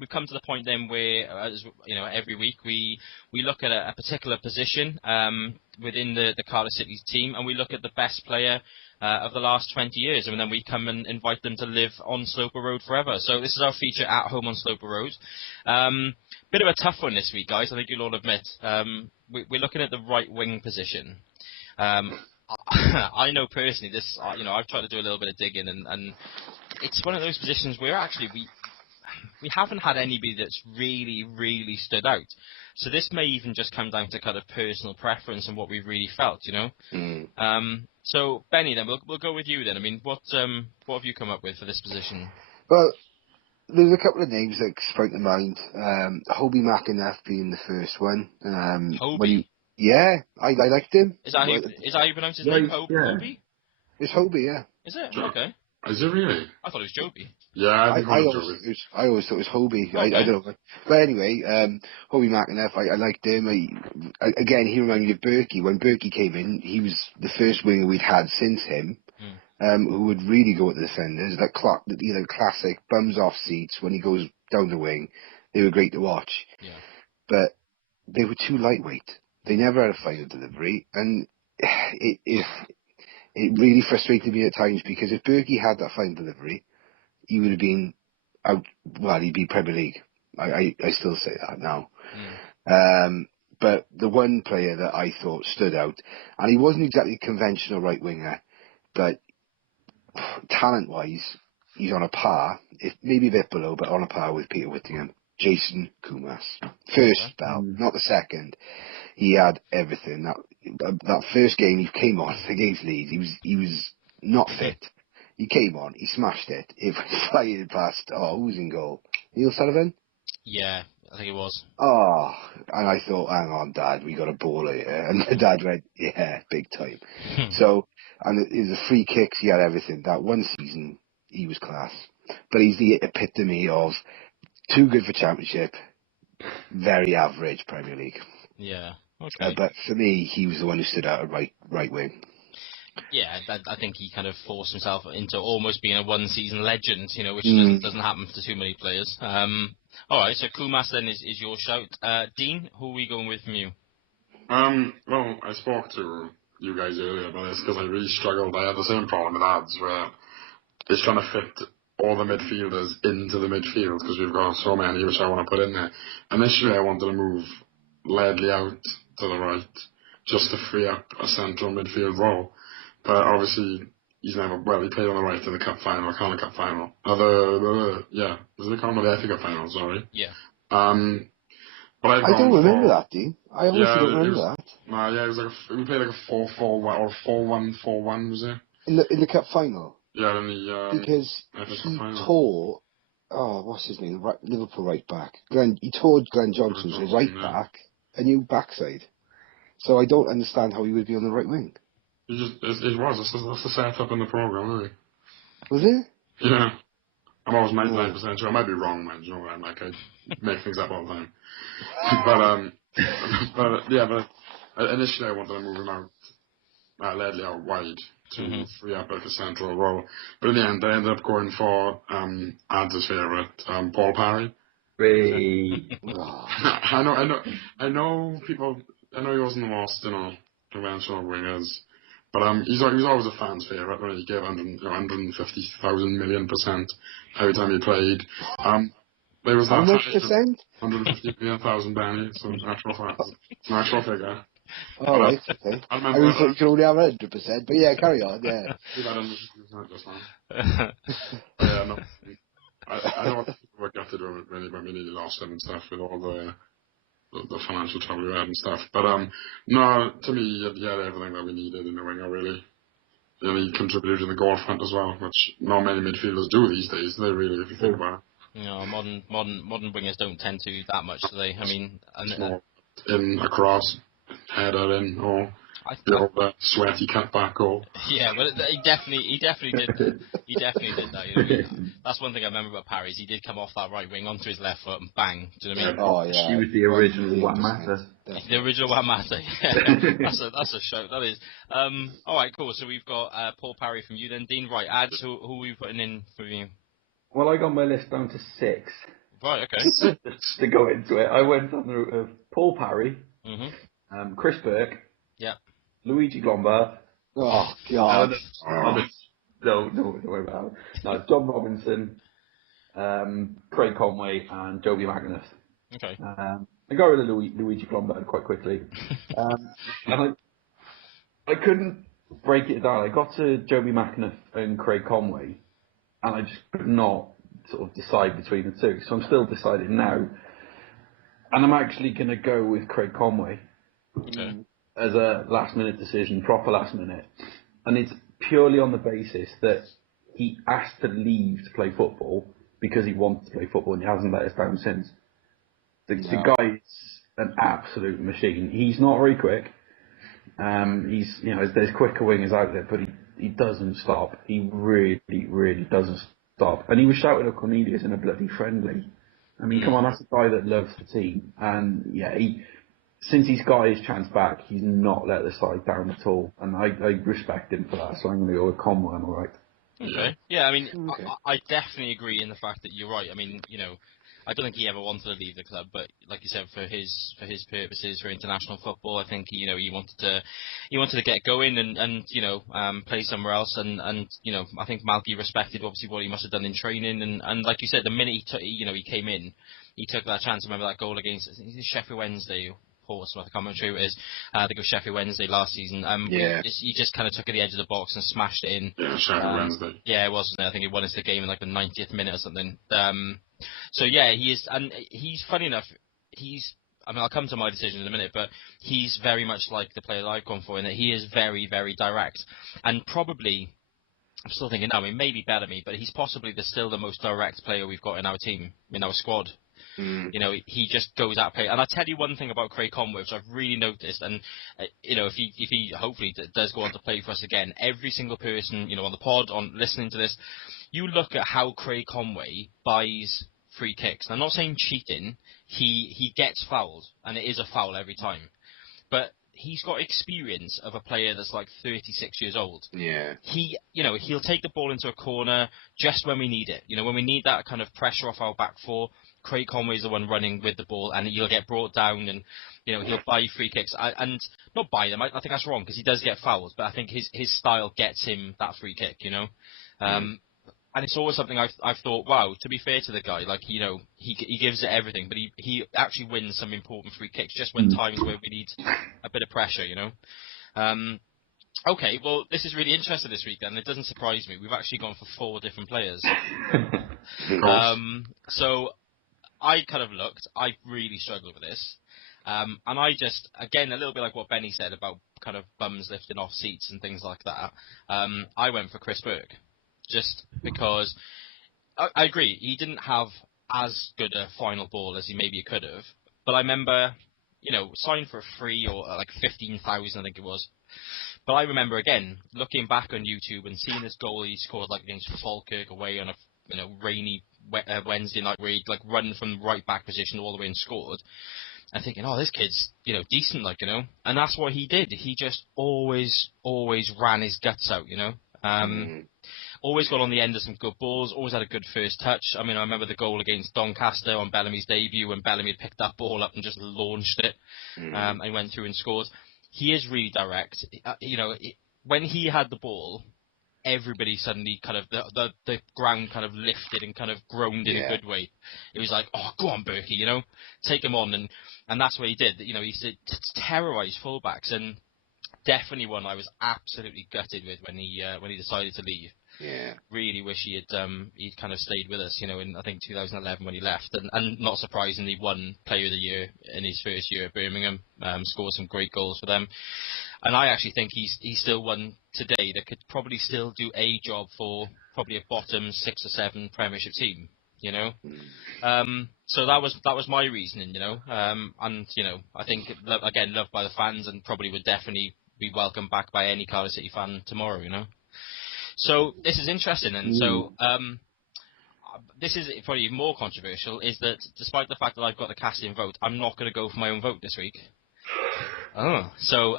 We've come to the point then where, as you know, every week we look at a particular position within the Cardiff City's team, and we look at the best player of the last 20 years, and then we come and invite them to live on Sloper Road forever. So this is our feature at home on Sloper Road. Bit of a tough one this week, guys. I think you'll all admit. We're looking at the right wing position. I know personally this, I've tried to do a little bit of digging, and it's one of those positions where actually we haven't had anybody that's really, really stood out. So this may even just come down to kind of personal preference and what we've really felt, you know. So Benny, then we'll go with you then. I mean, what have you come up with for this position? Well, there's a couple of names that spring to mind. Hobie McInerney being the first one. Hobie? Yeah, I liked him. Is that how you pronounce his name? Hobie? It's Hobie, yeah. Is it? Okay. Is it really? I thought it was Joby. Yeah, I always thought it was Hobie. Okay. I don't know. But anyway, Hobie McInerney, I liked him. Again, he reminded me of Berkey. When Berkey came in, he was the first winger we'd had since him, who would really go at the defenders. That classic bums off seats when he goes down the wing. They were great to watch. Yeah. But they were too lightweight. They never had a final delivery, and it really frustrated me at times, because if Berkey had that final delivery, he would have been out. Well, he'd be Premier League. I still say that now. But the one player that I thought stood out, and he wasn't exactly a conventional right winger, but talent-wise, he's on a par, maybe a bit below, but on a par with Peter Whittingham. Jason Kumas. First spell, not the second. He had everything. That first game he came on against Leeds, he was not fit. He came on, he smashed it. It went flying past. Who was in goal? Neil Sullivan? Yeah, I think it was. And I thought, hang on, Dad, we got a ball here. And the dad went, yeah, big time. So, and it was the free kicks, he had everything. That one season, he was class. But he's the epitome of too good for Championship, very average Premier League. Yeah, okay. But for me, he was the one who stood out at right wing. Yeah, I think he kind of forced himself into almost being a one-season legend, you know, which doesn't happen to too many players. All right, so Kumas then is your shout. Dean, who are we going with from you? Well, I spoke to you guys earlier about this because I really struggled. I had the same problem with ads where it's trying to fit all the midfielders into the midfield because we've got so many which I want to put in there. Initially, I wanted to move Ledley out to the right just to free up a central midfield role. But obviously, he played on the right in the Cup final, Carling Cup final. Was it the FA Cup final, sorry. Yeah. But I don't remember that, Dean. I honestly don't remember that. It was like we played like a 4-4-1 or 4-1-4-1, was it? In the Cup final? Yeah, in the because he tore, what's his name? Liverpool right back. He tore Glenn Johnson, so right back, a new backside. So I don't understand how he would be on the right wing. It was. That's the setup in the programme, really. Was it? Yeah. I'm always 99% sure. I might be wrong, man. You know, I make things up all the time. but initially I wanted to move him out, Ledley out wide to free up like a central role. But in the end, I ended up going for Ads' favourite, Paul Parry. I know people. I know he wasn't the most, conventional wingers. But he was always a fan's favourite. When he gave 150,000 million% every time he played. There was how much percent? 150,000 Benny. So actual figure. Oh, right, okay. I thought you could only have 100%, but yeah, carry on, yeah. We've had 150% just now. Yeah, no. I know what people got to do when we nearly lost him and stuff with all the financial trouble we had and stuff. But no, to me, he had everything that we needed in the winger, really. He contributed in the goal front as well, which not many midfielders do these days. They really, if you think about it. Modern wingers don't tend to that much, do they? I mean, in across, header in, or The sweaty cutback goal. Yeah, well, he definitely did that. He definitely did that. You know, that's one thing I remember about Parry. He did come off that right wing onto his left foot and bang. Do you know what I mean? Oh yeah. He was the original Juan Mata. The original Juan Mata. Yeah. That's a show. That is. All right, cool. So we've got Paul Parry from you then, Dean. Right, ads. Who are we putting in for you? Well, I got my list down to 6. Right. Okay. To go into it, I went on the route of Paul Parry, Chris Burke, yeah, Luigi Lombard. Oh God. No, don't worry about it. No, John Robinson, Craig Conway, and Joby Magnus. Okay. I got rid of Luigi Lombard quite quickly. And I couldn't break it down. I got to Joby Magnus and Craig Conway, and I just could not sort of decide between the two. So I'm still deciding now. And I'm actually going to go with Craig Conway as a last-minute decision, proper last minute. And it's purely on the basis that he asked to leave to play football because he wanted to play football and he hasn't let us down since. The guy's an absolute machine. He's not very quick. He's, there's quicker wingers out there, but he doesn't stop. He really, really doesn't stop. And he was shouting at Cornelius in a bloody friendly. I mean, come on, that's a guy that loves the team. And yeah, since he's got his chance back, he's not let the side down at all. And I respect him for that. So I'm going to go with Conway, all right. Okay. Yeah, I mean, I definitely agree in the fact that you're right. I mean, I don't think he ever wanted to leave the club, but like you said, for his purposes, for international football, I think he wanted to get going and play somewhere else. And I think Malky respected obviously what he must have done in training. And like you said, the minute he came in, he took that chance. I remember that goal against Sheffield Wednesday. Portsmouth, I can't remember who it is. I think it was Sheffield Wednesday last season. He just kind of took it at the edge of the box and smashed it in. Yeah, Sheffield Wednesday. Yeah, it was. I think he won us the game in like the 90th minute or something. So yeah, he is, and he's funny enough. I'll come to my decision in a minute, but he's very much like the player that I've gone for in that he is very, very direct, and probably. I'm still thinking now, maybe Bellamy, but he's possibly still the most direct player we've got in our team, in our squad. He just goes out play. And I'll tell you one thing about Craig Conway, which I've really noticed, and if he hopefully does go on to play for us again, every single person on the pod, on listening to this, you look at how Craig Conway buys free kicks. I'm not saying cheating. He gets fouled, and it is a foul every time, but he's got experience of a player that's like 36 years old. Yeah. He'll take the ball into a corner just when we need it. When we need that kind of pressure off our back four, Craig Conway's the one running with the ball, and he'll get brought down, and he'll buy free kicks, and not buy them. I think that's wrong because he does get fouled, but I think his style gets him that free kick. And it's always something I've thought, wow, to be fair to the guy, like he gives it everything, but he actually wins some important free kicks just when times where we need a bit of pressure. Okay, well, this is really interesting this week then. It doesn't surprise me. We've actually gone for 4 different players. So I kind of looked. I really struggled with this. And I just, again, a little bit like what Benny said about kind of bums lifting off seats and things like that. I went for Chris Burke. Just because I agree, he didn't have as good a final ball as he maybe could have. But I remember, signed for a free or like 15,000, I think it was. But I remember again looking back on YouTube and seeing this goal he scored like against Falkirk away on a rainy Wednesday night where he'd like run from right back position all the way and scored. And thinking, this kid's decent, and that's what he did. He just always ran his guts out, Always got on the end of some good balls, always had a good first touch. I mean, I remember the goal against Doncaster on Bellamy's debut when Bellamy had picked that ball up and just launched it and went through and scored. He is really direct. When he had the ball, everybody suddenly kind of, the ground kind of lifted and kind of groaned in a good way. It was like, oh, go on, Berkey, take him on. And that's what he did. He used to terrorise fullbacks, and definitely one I was absolutely gutted with when he decided to leave. Yeah. Really wish he'd kind of stayed with us, in I think 2011 when he left, and not surprisingly won Player of the Year in his first year at Birmingham, scored some great goals for them, and I actually think he's still one today that could probably still do a job for probably a bottom 6 or 7 Premiership team, So that was my reasoning, and I think again loved by the fans and probably would definitely be welcomed back by any Cardiff City fan tomorrow, you know. So this is interesting, and so this is probably even more controversial, is that despite the fact that I've got the casting vote, I'm not going to go for my own vote this week. So,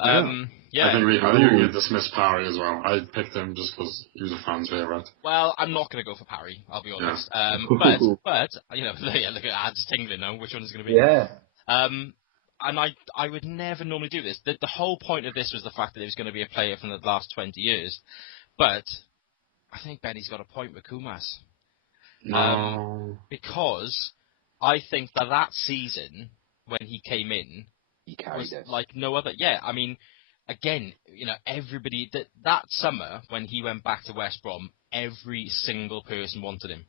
yeah. I think we can dismiss Parry as well. I picked him just because he was a fan's favourite. Well, I'm not going to go for Parry, I'll be honest. Yeah. But, you know, yeah, look at ads tingling now, which one is going to be? Yeah. And I would never normally do this. The whole point of this was the fact that it was going to be a player from the last 20 years. But I think Benny's got a point with Kumas. No. Because I think that season, when he came in, he carried it like no other. Yeah, I mean, again, you know, everybody that summer when he went back to West Brom, every single person wanted him.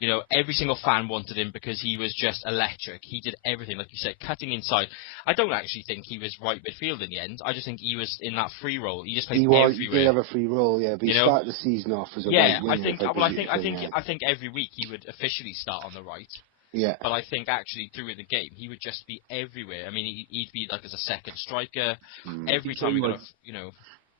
You know, every single fan wanted him because he was just electric. He did everything, like you said, cutting inside. I don't actually think he was right midfield in the end. I just think he was in that free role. He just played everywhere. He did have a free role, yeah, but he started the season off as a right winger. I think every week he would officially start on the right. Yeah. But I think actually through the game he would just be everywhere. I mean, he'd be like as a second striker every time we got, you know,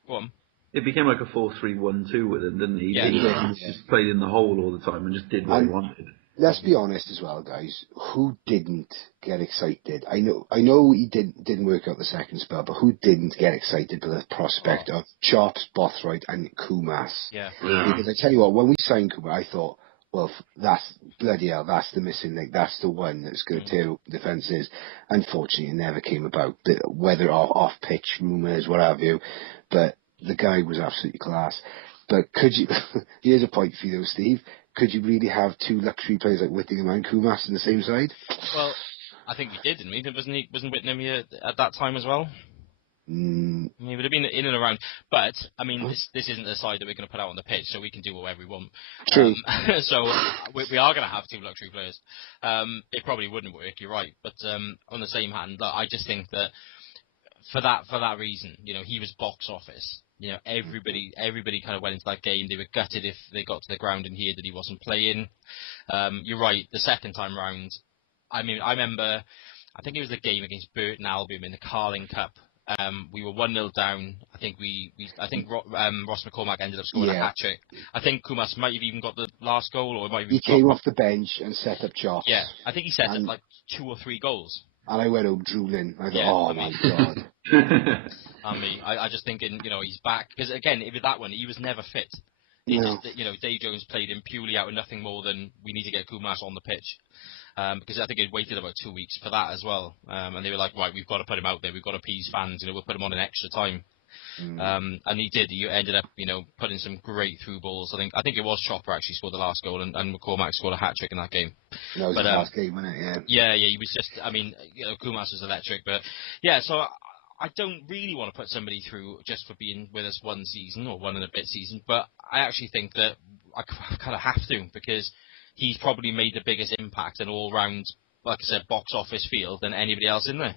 go on. It became like a 4-3-1-2 with him, didn't he? Yeah, He just played in the hole all the time and just did what he wanted. Let's be honest as well, guys. Who didn't get excited? I know he didn't work out the second spell, but who didn't get excited with the prospect of Chops, Bothroyd, and Kumas? Yeah. Because I tell you what, when we signed Kumas, I thought, well, that's bloody hell, that's the missing link, that's the one that's going to tear up defences. Unfortunately, it never came about, whether off-pitch rumours, what have you, but the guy was absolutely class. But could you, here's a point for you though, Steve, could you really have two luxury players like Whittingham and Kumas on the same side? Well, I think we did, didn't we? Wasn't Whittingham here at that time as well? I mean, it would have been in and around, but I mean, this isn't the side that we're going to put out on the pitch, so we can do whatever we want. True. So we are going to have two luxury players. It probably wouldn't work. You're right, but on the same hand, I just think that for that reason, you know, he was box office. You know, everybody kind of went into that game. They were gutted if they got to the ground and heard that he wasn't playing. You're right. The second time round, I mean, I remember, I think it was the game against Burton Albion in the Carling Cup. We were 1-0 down. I think Ross McCormack ended up scoring a hat-trick. I think Kumas might have even got the last goal, or it might have he came off the bench and set up Chops. Yeah, I think he set up like 2 or 3 goals. And I went home drooling. I thought, my God. I just thinking, you know, he's back. Because again, with that one, he was never fit. Dave Jones played him purely out of nothing more than we need to get Kumas on the pitch. Because I think he'd waited about 2 weeks for that as well. And they were like, right, we've got to put him out there. We've got to appease fans. You know, we'll put him on an extra time. And he did. He ended up, you know, putting some great through balls. I think it was Chopper actually scored the last goal, and McCormack scored a hat-trick in that game. That was the last game, wasn't it? Yeah. Yeah, he was just, I mean, you know, Kumas was electric. But, yeah, so I don't really want to put somebody through just for being with us one season or one and a bit season. But I actually think that I kind of have to, because he's probably made the biggest impact in all-round, like I said, box office field than anybody else in there.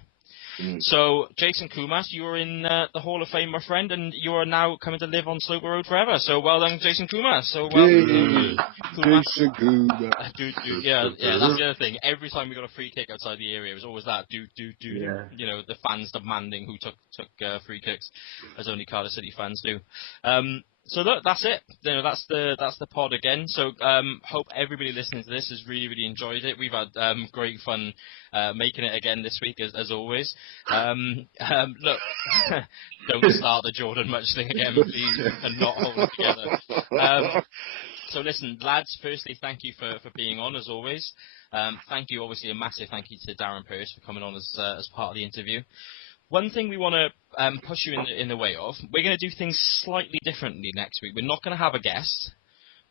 So, Jason Kumas, you're in the Hall of Fame, my friend, and you are now coming to live on Sloper Road forever. So, well done, Jason Kumas. So, well done, Jason Kumas. Yeah, that's the other thing. Every time we got a free kick outside the area, it was always that, Yeah. you know, the fans demanding who took free kicks, as only Cardiff City fans do. So look, that's it. You know, that's the pod again. So hope everybody listening to this has really, really enjoyed it. We've had great fun making it again this week, as always. Look, don't start the Jordan Much thing again, please, and not hold it together. So listen, lads, firstly, thank you for being on, as always. Thank you, obviously, a massive thank you to Darren Purse for coming on as part of the interview. One thing we want to push you in the way of, we're going to do things slightly differently next week. We're not going to have a guest,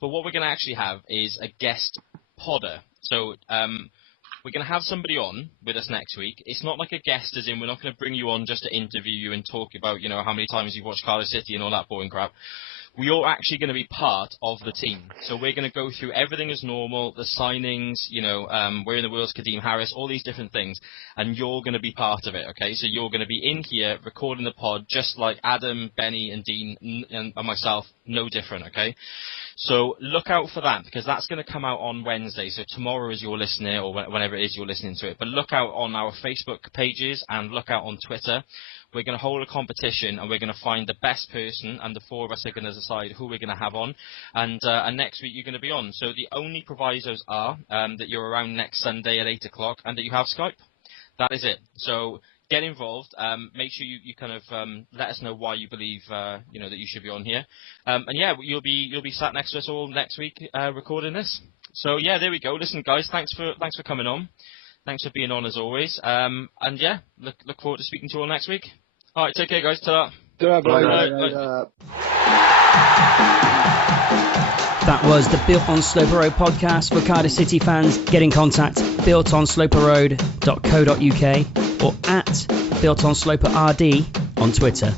but what we're going to actually have is a guest podder. So we're going to have somebody on with us next week. It's not like a guest, as in we're not going to bring you on just to interview you and talk about, you know, how many times you've watched Cardiff City and all that boring crap. We are actually going to be part of the team. So we're going to go through everything as normal, the signings, you know, we're in the World's Kadeem Harris, all these different things, and you're going to be part of it, okay? So you're going to be in here recording the pod, just like Adam, Benny, and Dean, and myself no different, okay? So look out for that, because that's going to come out on Wednesday. So tomorrow as you're listening, or whenever it is you're listening to it. But look out on our Facebook pages and look out on Twitter. We're going to hold a competition, and we're going to find the best person, and the four of us are going to decide who we're going to have on. And next week you're going to be on. So the only provisos are that you're around next Sunday at 8 o'clock and that you have Skype. That is it. So get involved. Make sure you kind of let us know why you believe that you should be on here. And yeah, you'll be sat next to us all next week recording this. So yeah, there we go. Listen, guys, thanks for coming on. Thanks for being on as always. And yeah, look forward to speaking to you all next week. All right, take care, guys. Ta-ra. Bye. That was the Built on Sloper Road podcast for Cardiff City fans. Get in contact, builtonsloperroad.co.uk or at builtonsloperrd on Twitter.